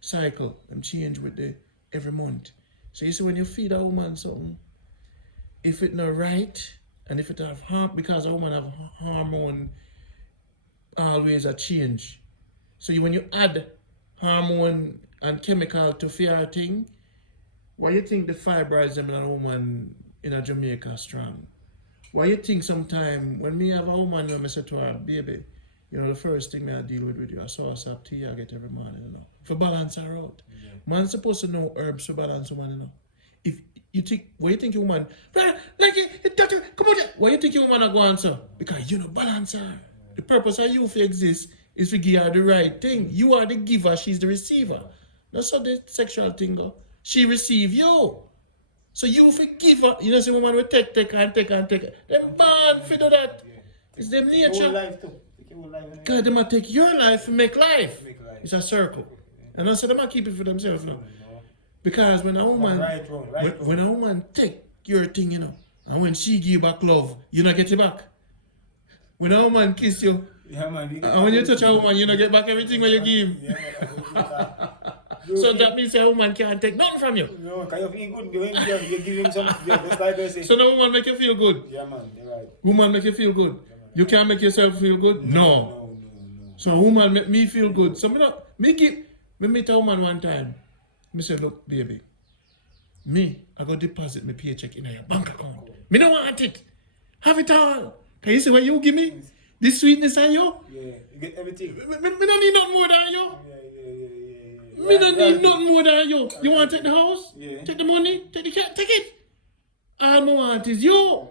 cycle, them change with the every month. So you see when you feed a woman something, if it not right, and if it have harm, because a woman have hormone always a change. So when you add hormone and chemical to fear thing, why you think the fibroids them in a woman in a Jamaica strong? Why you think sometime when me have a woman when I say to her, baby, you know, the first thing I deal with you, I sauce up tea I get every morning, you know. For balance her out. Yeah. Man's supposed to know herbs to balance woman, you know. If you think, why you think your woman, like it, come on, why you think your woman are going so? Because you know balance her. The purpose of you to exist is to give her the right thing. You are the giver, she's the receiver. That's how the sexual thing go. She receive you. So you forgive her. You know, see woman will take. They're born for do that. It's their nature. Life too. Because they might take your life and make life. It's a circle. And also they might keep it for themselves now. Because when a woman when a woman take your thing, you know, and when she give you back love, you not get it back. When a woman kiss you, and when you touch a woman, you not get back everything when you give. So that means a woman can't take nothing from you. No, because you feel good, you give him some, just like they say. So the woman make you feel good? Yeah, man, you're right. Woman make you feel good? You can't make yourself feel good? No. So a woman make me feel good. So me meet a woman one time. Me say, look, baby, I go deposit my paycheck in your bank account. Me don't want it. Have it all. Can you see what you give me? This sweetness on you? Yeah, you get everything. Me don't need nothing more than you. Yeah. Me don't need nothing more than you. You want to take the house? Yeah. Take the money? Take the cat? Take it. All I want is you.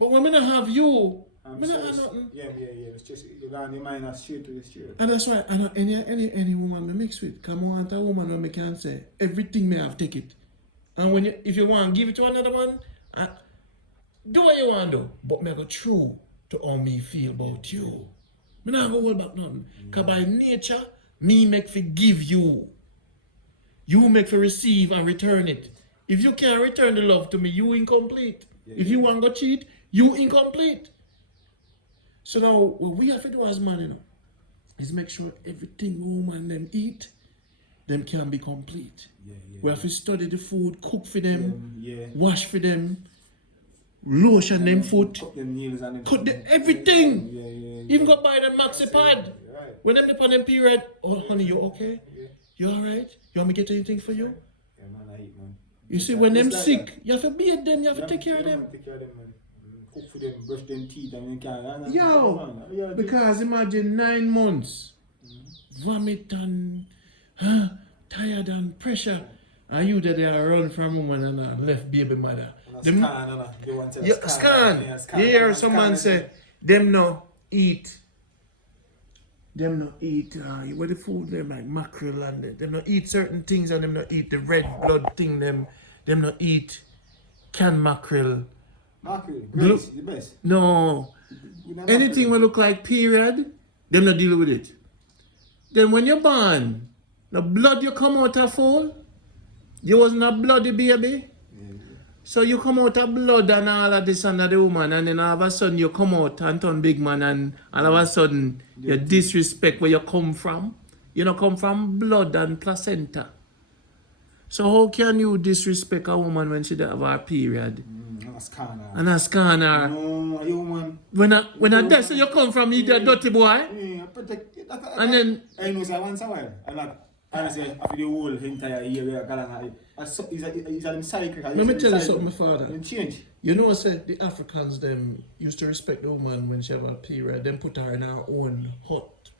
But when I don't have you, I don't have nothing. Yeah. It's just you got your mind straight to the street. And that's why I know any woman I mix with. Come on, a woman when I can say everything may have take it. And if you want give it to another one, do what you want to do. But me go true to how me feel about you. Me not go hold back nothing. Because by nature, me make for give you. You make for receive and return it. If you can't return the love to me, you incomplete. If you want to go cheat, you incomplete. So now, what we have to do as man, you know, is make sure everything woman them eat, them can be complete. We have to study the food, cook for them, wash for them, lotion them foot, cut them nails and cut everything. Even go buy them maxi pad. Right. When them on them period, oh honey, you okay? You alright? You want me to get anything for you? Yeah, man, I eat, man. You see, when them sick, you have to bathe them, you have to take care of them. Take care of them, man. Cook for them, brush them teeth, and you can't. Yo, because imagine 9 months, vomit and tired and pressure, Are you that they are run from woman and left baby mother? Them, scan, you want to yeah, scan. Yeah, or someone say, them no eat. Them no eat, what the food them like mackerel and them no eat certain things and them no eat the red blood thing, them no eat canned mackerel. Mackerel, Grace, the best. No. Anything will look like period, them not deal with it. Then when you're born, the blood you come out of full, you wasn't a bloody baby. So you come out of blood and all of this under the woman, and then all of a sudden you come out and turn big man, and all of a sudden you disrespect where you come from. You don't come from blood and placenta. So how can you disrespect a woman when she don't have her period? And a scanner. No, you woman. When I death, so you come from you dirty boy. Yeah, protect. And then I know say once a while. And like I say after the whole entire year we are galang. Is a cycle. Let me tell you something, my father. Change. You know, I said the Africans them used to respect the woman when she have a period. Then put her in her own hut,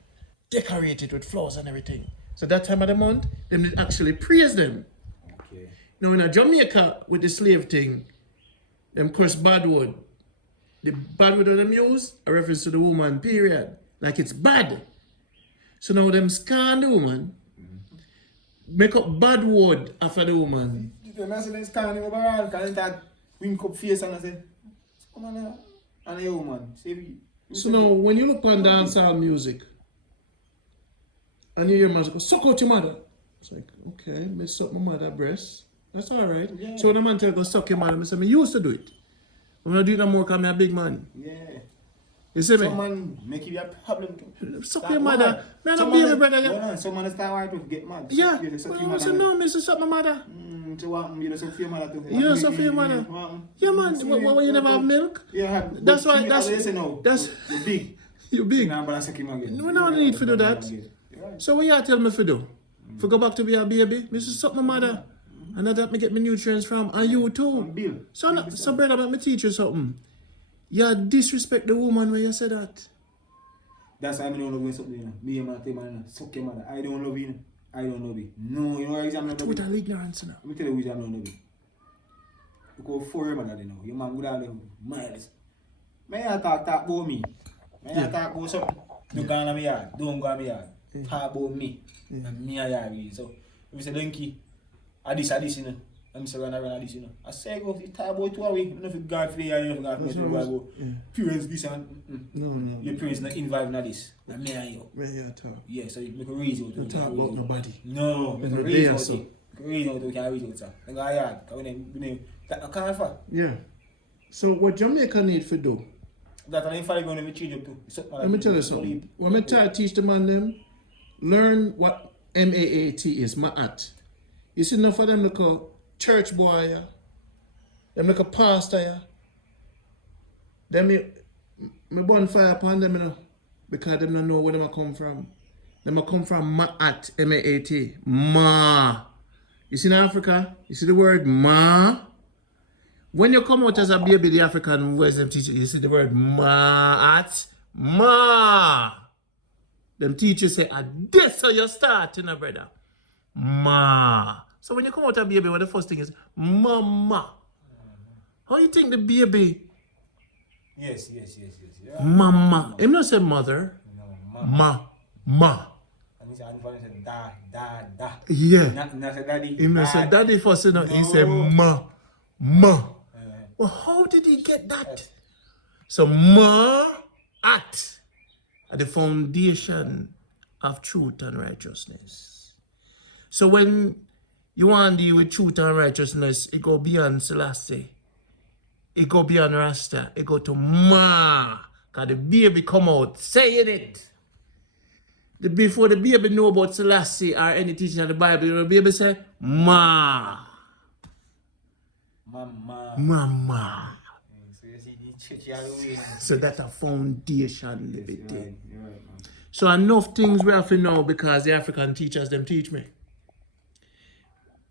decorate it with flowers and everything. So that time of the month, them did actually praise them. Okay. Now in a Jamaica with the slave thing, them curse bad word. The bad word that them use a reference to the woman period, like it's bad. So now them scan the woman, make up bad word after the woman. You know, them scan him overall, because that wink up face and I say, come on, and a woman. So now when you look on dancehall music, and you hear man go, suck out your mother. It's like, okay, me suck my mother breast. That's alright. Yeah. So when a man tell you go suck your mother, I say, me used to do it. I'm not doing no more because I'm a big man. Yeah. You see me? Some man make it a problem too. Suck your mother. Man, I'm baby brother. Yeah. Some man start white to get mad. Yeah. I say, no, me suck my mother. So what? You don't suck your mother too. You don't suck your mother. Yeah, man. What, you never have milk? Yeah. That's why. That's you're big. You big. Nah, but I suck him again. We don't need to do that. So what you tell me to do? If I go back to be a baby, me suck my mother. And that me get my nutrients from, and you too. So brother, let me teach you something. You disrespect the woman when you say that. That's why I don't love something, you know. Me and my man, suck your mother. I don't love you. I don't love you. No, you know why I'm not love you? Total ignorance now. Let me tell you why I'm not love you. You go for your mother, you know. Your man would have miles. May I talk about me? May I talk about something? Don't go on my yard. Don't go on my yard. Talk about me. And me and yard. So, if you say, Linky, this, you know. I'm saying run this, you know. I say go you talk about 2 weeks. You know if you got for you, you know if you got go. Parents this and no. Your parents not involved in this. And me and you. Where you talk? Yeah, so you make a reason to talk about nobody. No, make a reason to make a reason to carry it out. Then go yard. When that can't for. Yeah. So what Jamaica need to do? That I'm finally going to change up to. Let me tell you something. When I try to teach the man them, learn what MAAT is, ma'at. You see enough of them look a church boy, yeah. Them like a pastor, yeah. Them me bonfire upon them, you know, because them don't know where them come from. Them come from ma'at, M-A-A-T, ma. You see in Africa, you see the word ma. When you come out as a baby, the African wisdom teacher, you see the word ma'at, ma. Them teachers say, this how you start, you know, brother. Ma. So when you come out a baby, what the first thing is, mama. How you think the baby? Yes. Yeah. Mama. Him not say mother. No, Ma. And he said da. Yeah. Not say daddy. Him not say daddy first, you know. He say ma. Well, how did he get that? So ma at the foundation of truth and righteousness. So when you want to deal with truth and righteousness, it go beyond Selassie. It go beyond Rasta. It go to Ma. Because the baby come out saying it. Before the baby know about Selassie or any teaching of the Bible, the baby say, Ma. Mama. So that's a foundation, liberty. So enough things we have to know because the African teachers, them teach me.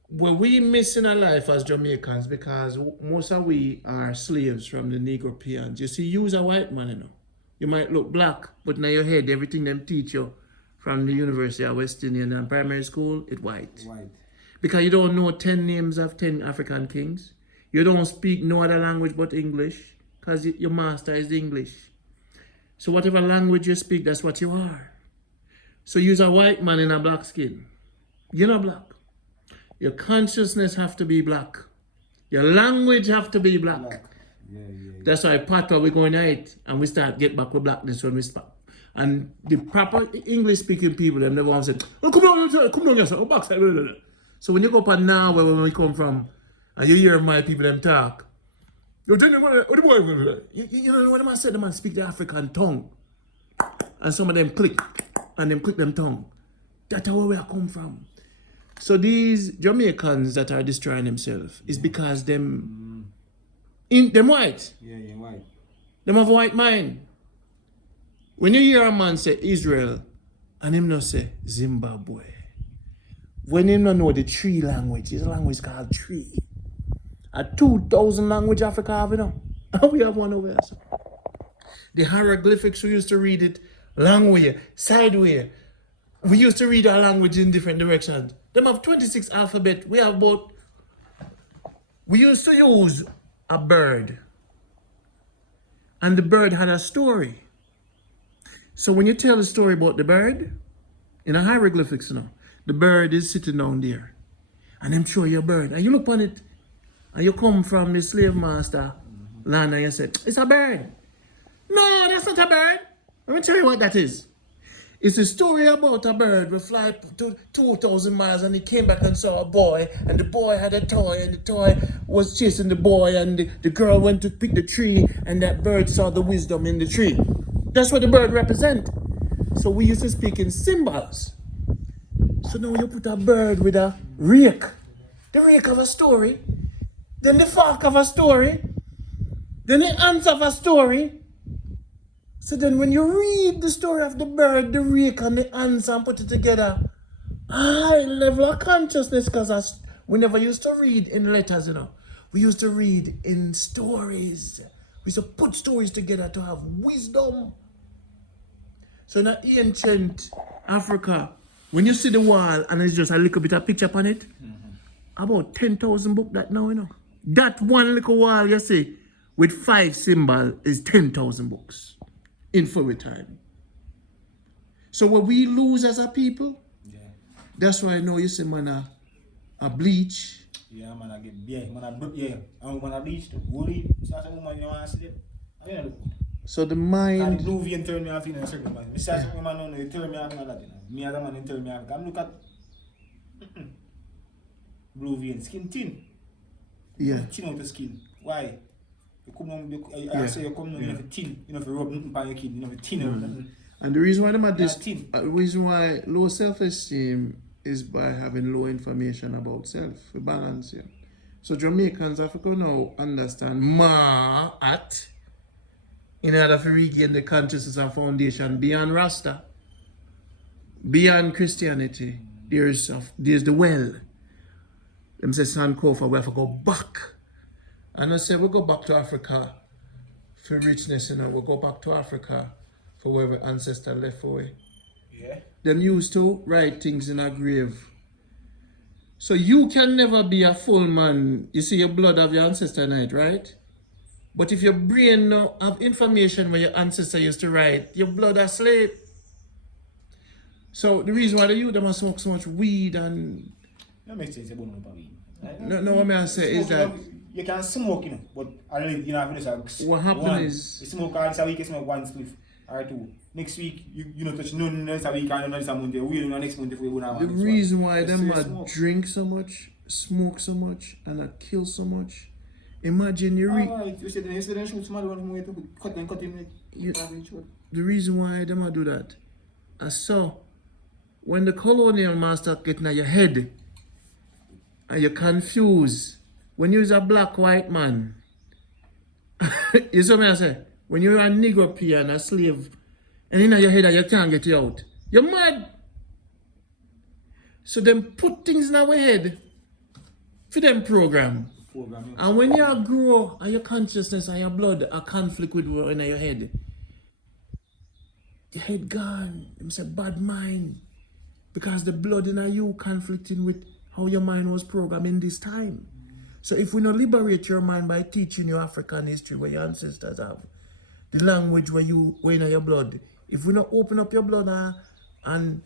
What we miss in our life as Jamaicans, because most of we are slaves from the Negropeans. You see, you's a white man, you know. You might look black, but in your head, everything them teach you from the University of West Indian and primary school, it's white. Because you don't know 10 names of 10 African kings. You don't speak no other language but English. Because your master is English. So whatever language you speak, that's what you are. So you're a white man in a black skin. You're not black. Your consciousness have to be black. Your language have to be black. Yeah. That's why part we going out and we start get back with blackness when we start. And the proper English speaking people, them never want to say, oh, come down here, sir. Oh, backside. So when you go up and now where we come from, and you hear my people them talk, you tell them what the boy, you know what I said, the man speak the African tongue. And some of them click, and them click them tongue. That's where I come from. So these Jamaicans that are destroying themselves is because them white. Yeah, white. Them have a white mind. When you hear a man say Israel, and him not say Zimbabwe, when him not know the tree language, his language called tree. A 2,000 language Africa have, you know. And we have one over here. So. The hieroglyphics, we used to read it long way, side way. We used to read our language in different directions. Them have 26 alphabet. We used to use a bird. And the bird had a story. So when you tell a story about the bird, in a hieroglyphics, you know, the bird is sitting down there. And them show you a bird. And you look on it, and you come from the slave master land and you say, it's a bird. No, that's not a bird. Let me tell you what that is. It's a story about a bird who fly to 2,000 miles and he came back and saw a boy and the boy had a toy and the toy was chasing the boy and the girl went to pick the tree and that bird saw the wisdom in the tree. That's what the bird represents. So we used to speak in symbols. So now you put a bird with a rake. The rake of a story. Then the fork of a story. Then the ants of a story. So then when you read the story of the bird, the rake and the ants and put it together, high level of consciousness, because we never used to read in letters, you know. We used to read in stories. We used to put stories together to have wisdom. So in the ancient Africa, when you see the wall and it's just a little bit of picture upon it, about 10,000 books that now, you know. That one little wall you see with 5 symbols is 10,000 books. In forward time. So what we lose as a people, that's why I know you say man a bleach. Yeah, man, I get and man I bleach to worry. So that's a woman you want to see them. So the mind. And the blue vein turn me off in a certain man. Besides woman no, you turn me off in that. Me as a man turn me off. Come look at blue vein, skin thin. Yeah. Thin out the skin. Why? You come on, I say you come on, you have a tin, you have a rub nothing by your kid, you have a tin. And the reason why them at this, the reason why low self-esteem is by having low information about self, we balance here. So Jamaicans have to now understand in order to regain the consciousness and foundation beyond Rasta, beyond Christianity, there's the well. Them say Sankofa, we have to go back. And I say we go back to Africa for richness, you know, we go back to Africa for wherever ancestor left away. Yeah. Them used to write things in a grave. So you can never be a full man. You see your blood of your ancestor in it, right? But if your brain now have information where your ancestor used to write, your blood asleep. So the reason why the youth them smoke so much weed and that makes sense about weed. No, what I say is that you can smoke, you know, but I don't you know what happens is you smoke once a week, you smoke one spliff or 2. Next week you don't touch none next week and next month you will next month if we won't have the reason why them drink so much, smoke so much, and kill so much. Imagine you read. You said they shoot somebody one way to cut him. The reason why them do that, I saw when the colonial master getting at your head and you're confused. When you're a black white man, you see what I say? When you're a Negro peer and a slave, and in your head and you can't get you out, you're mad. So them put things in our head for them program. And when you grow and your consciousness and your blood are conflict with in your head, your head gone. Them say bad mind. Because the blood in you conflicting with how your mind was programmed in this time. So if we not liberate your mind by teaching you African history where your ancestors have, the language where in your blood, if we not open up your blood and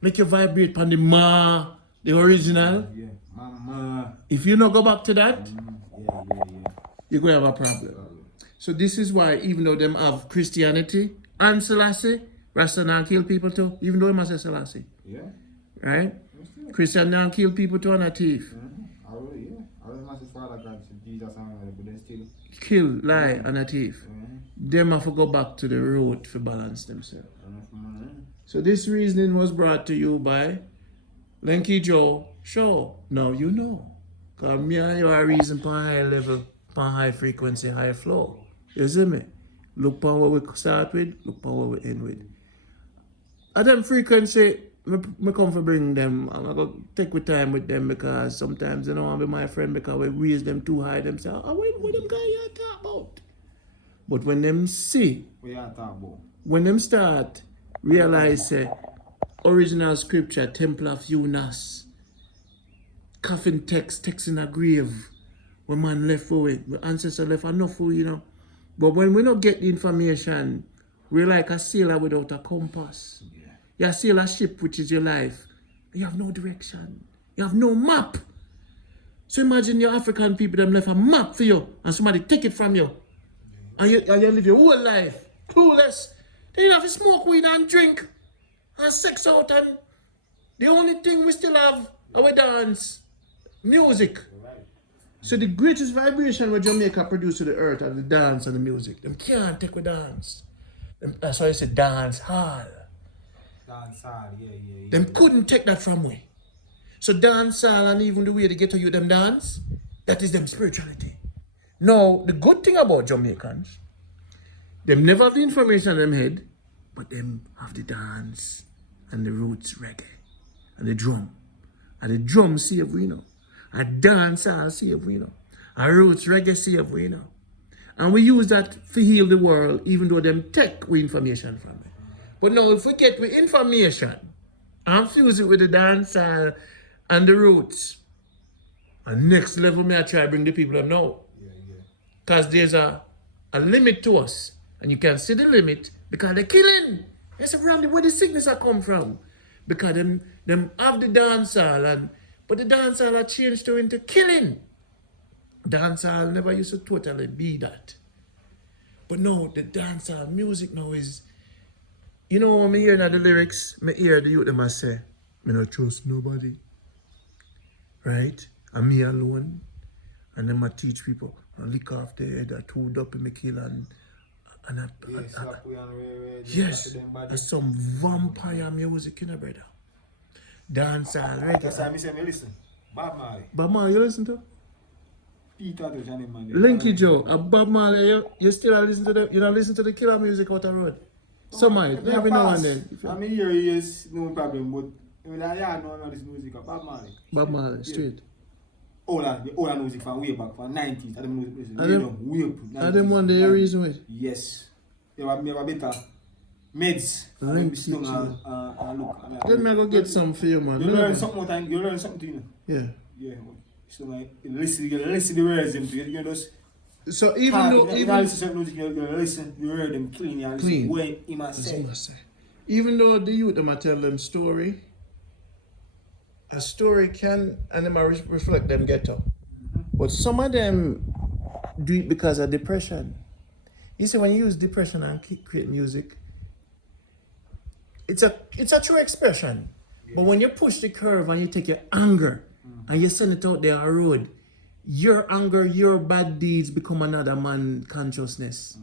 make you vibrate on the ma, the original, Yeah, mama. if you not go back to that, Yeah. you're going to have a problem. So this is why even though them have Christianity and Selassie, Rasta now kill people too, even though he must say Selassie. Yeah. Right? Christian now kill people too and a thief. I was not his father God to Jesus and but then still. Kill, lie, and a thief. Them have to go back to the root to balance themselves. So this reasoning was brought to you by Linky Joe. Sure, now you know. Because me and you are reason on high level, on high frequency, high flow. You see me? Look on what we start with, look on what we end with. At them frequency, I come for bring them. I'm going to take with time with them because sometimes they don't want to be my friend because we raise them too high themselves. Oh, what them guys you talk about? But when them see, when them start realize original scripture, Temple of Eunice, coffin text in a grave, when man left for it, my ancestor left enough for you know. But when we don't get the information, we're like a sailor without a compass. You sail a ship, which is your life. You have no direction. You have no map. So imagine your African people, them left a map for you, and somebody take it from you. And you live your whole life clueless. Then you have to smoke weed and drink and sex out, and the only thing we still have our dance, music. So the greatest vibration where Jamaica produce to the earth are the dance and the music. Them can't take with dance. That's why I say dance hall. Dance hall, yeah. Them couldn't take that from we. So dance hall and even the way they get to you them dance, that is them spirituality. Now, the good thing about Jamaicans, them never have the information in them head, but them have the dance and the roots reggae and the drum. And the drum save we know. A dance hall save we know. A roots reggae save we know. And we use that to heal the world, even though them take we information from it. But now if we get with information and fuse it with the dance hall and the roots, and next level may I try to bring the people them now. Because there's a limit to us. And you can see the limit because they're killing. You say, Randy, where the sickness are come from? Because them have the dancehall, but the dancehall are changed into killing. Dancehall never used to totally be that. But no, the dancehall music now is, you know when I hear the lyrics, I hear the youth them say, I don't trust nobody. Right? And me alone. And then I teach people, I lick off the head, I tooled up in my kill yes, that's some vampire music, you know, brother. Dancehall, right? That's why I say, listen. Bob Marley. Bob Marley, you listen to? Peter to Johnny Man. Linky Joe, Bob Marley, you still listen to you don't listen to the killer music out the road? Some might, every now and then. I mean, here he is, no problem, but when I know this music, Bob Marley. Bob Marley, straight. All that music from way back, from 90s. I don't know, I them one the reason with? Yes. You have better meds. Linky look. Then I go get some for you, man. You learn something more time, you learn something, you know. Yeah. Yeah. So like, you listen the words into it, you just... So even though... You listen to music, you listen, you hear them clean, you listen when he must say. Even though the youth, them tell them story, a story can, and them reflect them ghetto. But some of them do it because of depression. You see, when you use depression and create music, it's a true expression. Yeah. But when you push the curve and you take your anger and you send it out there on the road, your anger, your bad deeds become another man's consciousness.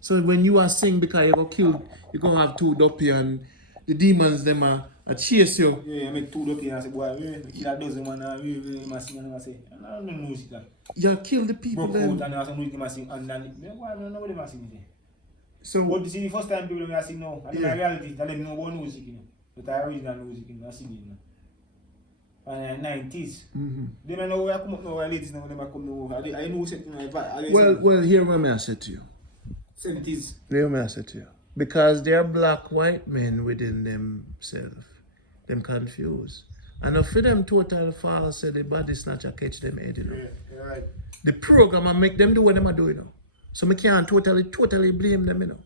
So when you are sing because you go killed, you're going to have two dopey and the demons them are chase you. Yeah, I make two dopey and I say, boy, that doesn't want to must sing and I say, I don't know music that. You kill the people then. And I music must sing and then, why I don't know what they must sing there. So what you see the first time people must sing now, and in reality, that they know what music, you know. But I original music, you know, I sing it now. And 90s. They may know where I come up now, where ladies now, they may come now. I know something. Well, here what I say to you. 70s. Here what I say to you. Because they are black white men within themselves. Them confused. And if for them total false, say the body snatcher catch them head, you know. Yeah, right. The program and make them do what them are doing, you know. So me can't totally blame them, you know.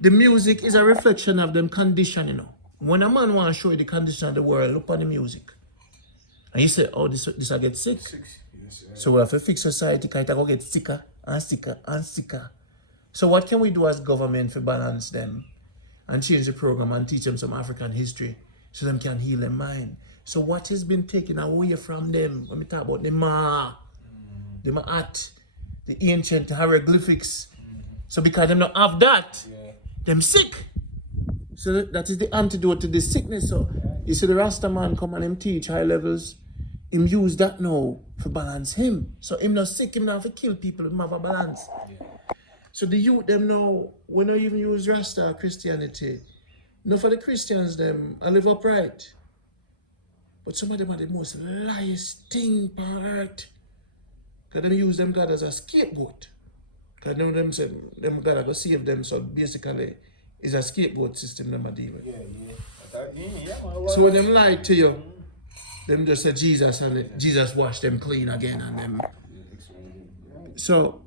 The music is a reflection of them condition, you know. When a man want to show you the condition of the world, look on the music. And you say, oh, this will get sick. Yes, So we have to fix society because it will get sicker and sicker and sicker. So what can we do as government to balance them and change the program and teach them some African history so them can heal their mind? So what has been taken away from them when we talk about the art, the ancient hieroglyphics. So because them not have that, them sick. So that is the antidote to this sickness. So you see the Rasta man come and him teach high levels, him use that now to balance him. So him not sick, him not have to kill people, him have a balance. So the youth them now, when I even use Rasta Christianity, no for the Christians them, I live upright. But some of them are the most liest thing on earth. Because them use them God as a scapegoat. Because them say them God go save them, so basically it's a scapegoat system them are deal with. So when them lie to you, them just say Jesus and Jesus wash them clean again and them. So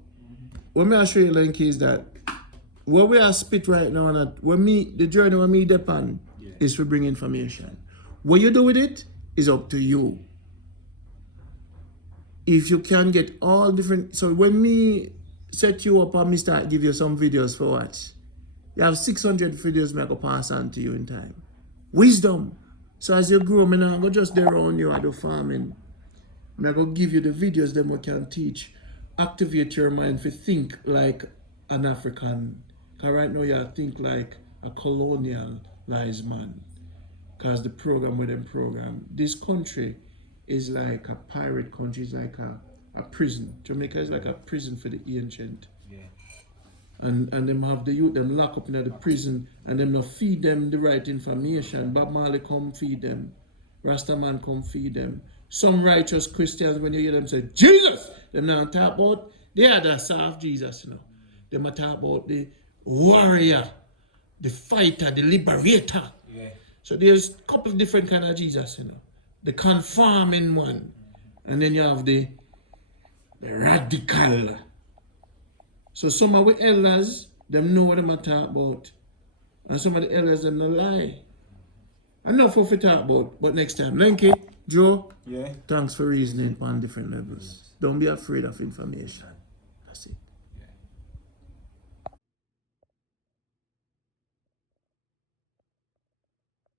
what me I show you, Linky, is that what we are spit right now and the journey when me depend is to bring information. What you do with it is up to you. If you can get all different, so when me set you up and me start give you some videos for watch, you have 600 videos me I go pass on to you in time. Wisdom. So as you grow, me now go just there around you at the farming. Me I go give you the videos that we can teach. Activate your mind to think like an African. Because right now you think like a colonialized man. Because the program with them program. This country is like a pirate country, it's like a prison. Jamaica is like a prison for the ancient. Yeah. And them have the youth, them lock up in the prison, and them not feed them the right information. Bob Marley come feed them. Rastaman come feed them. Some righteous Christians, when you hear them say, Jesus! Them now talk about the other side of Jesus, you know. Them talk about the warrior, the fighter, the liberator. Yeah. So there's a couple of different kind of Jesus, you know. The conforming one. And then you have the radical. So some of the elders, them know what them talk about. And some of the elders, them no lie. Enough of it talk about, but next time. Linky, Joe, Yeah. thanks for reasoning on different levels. Don't be afraid of information. That's it.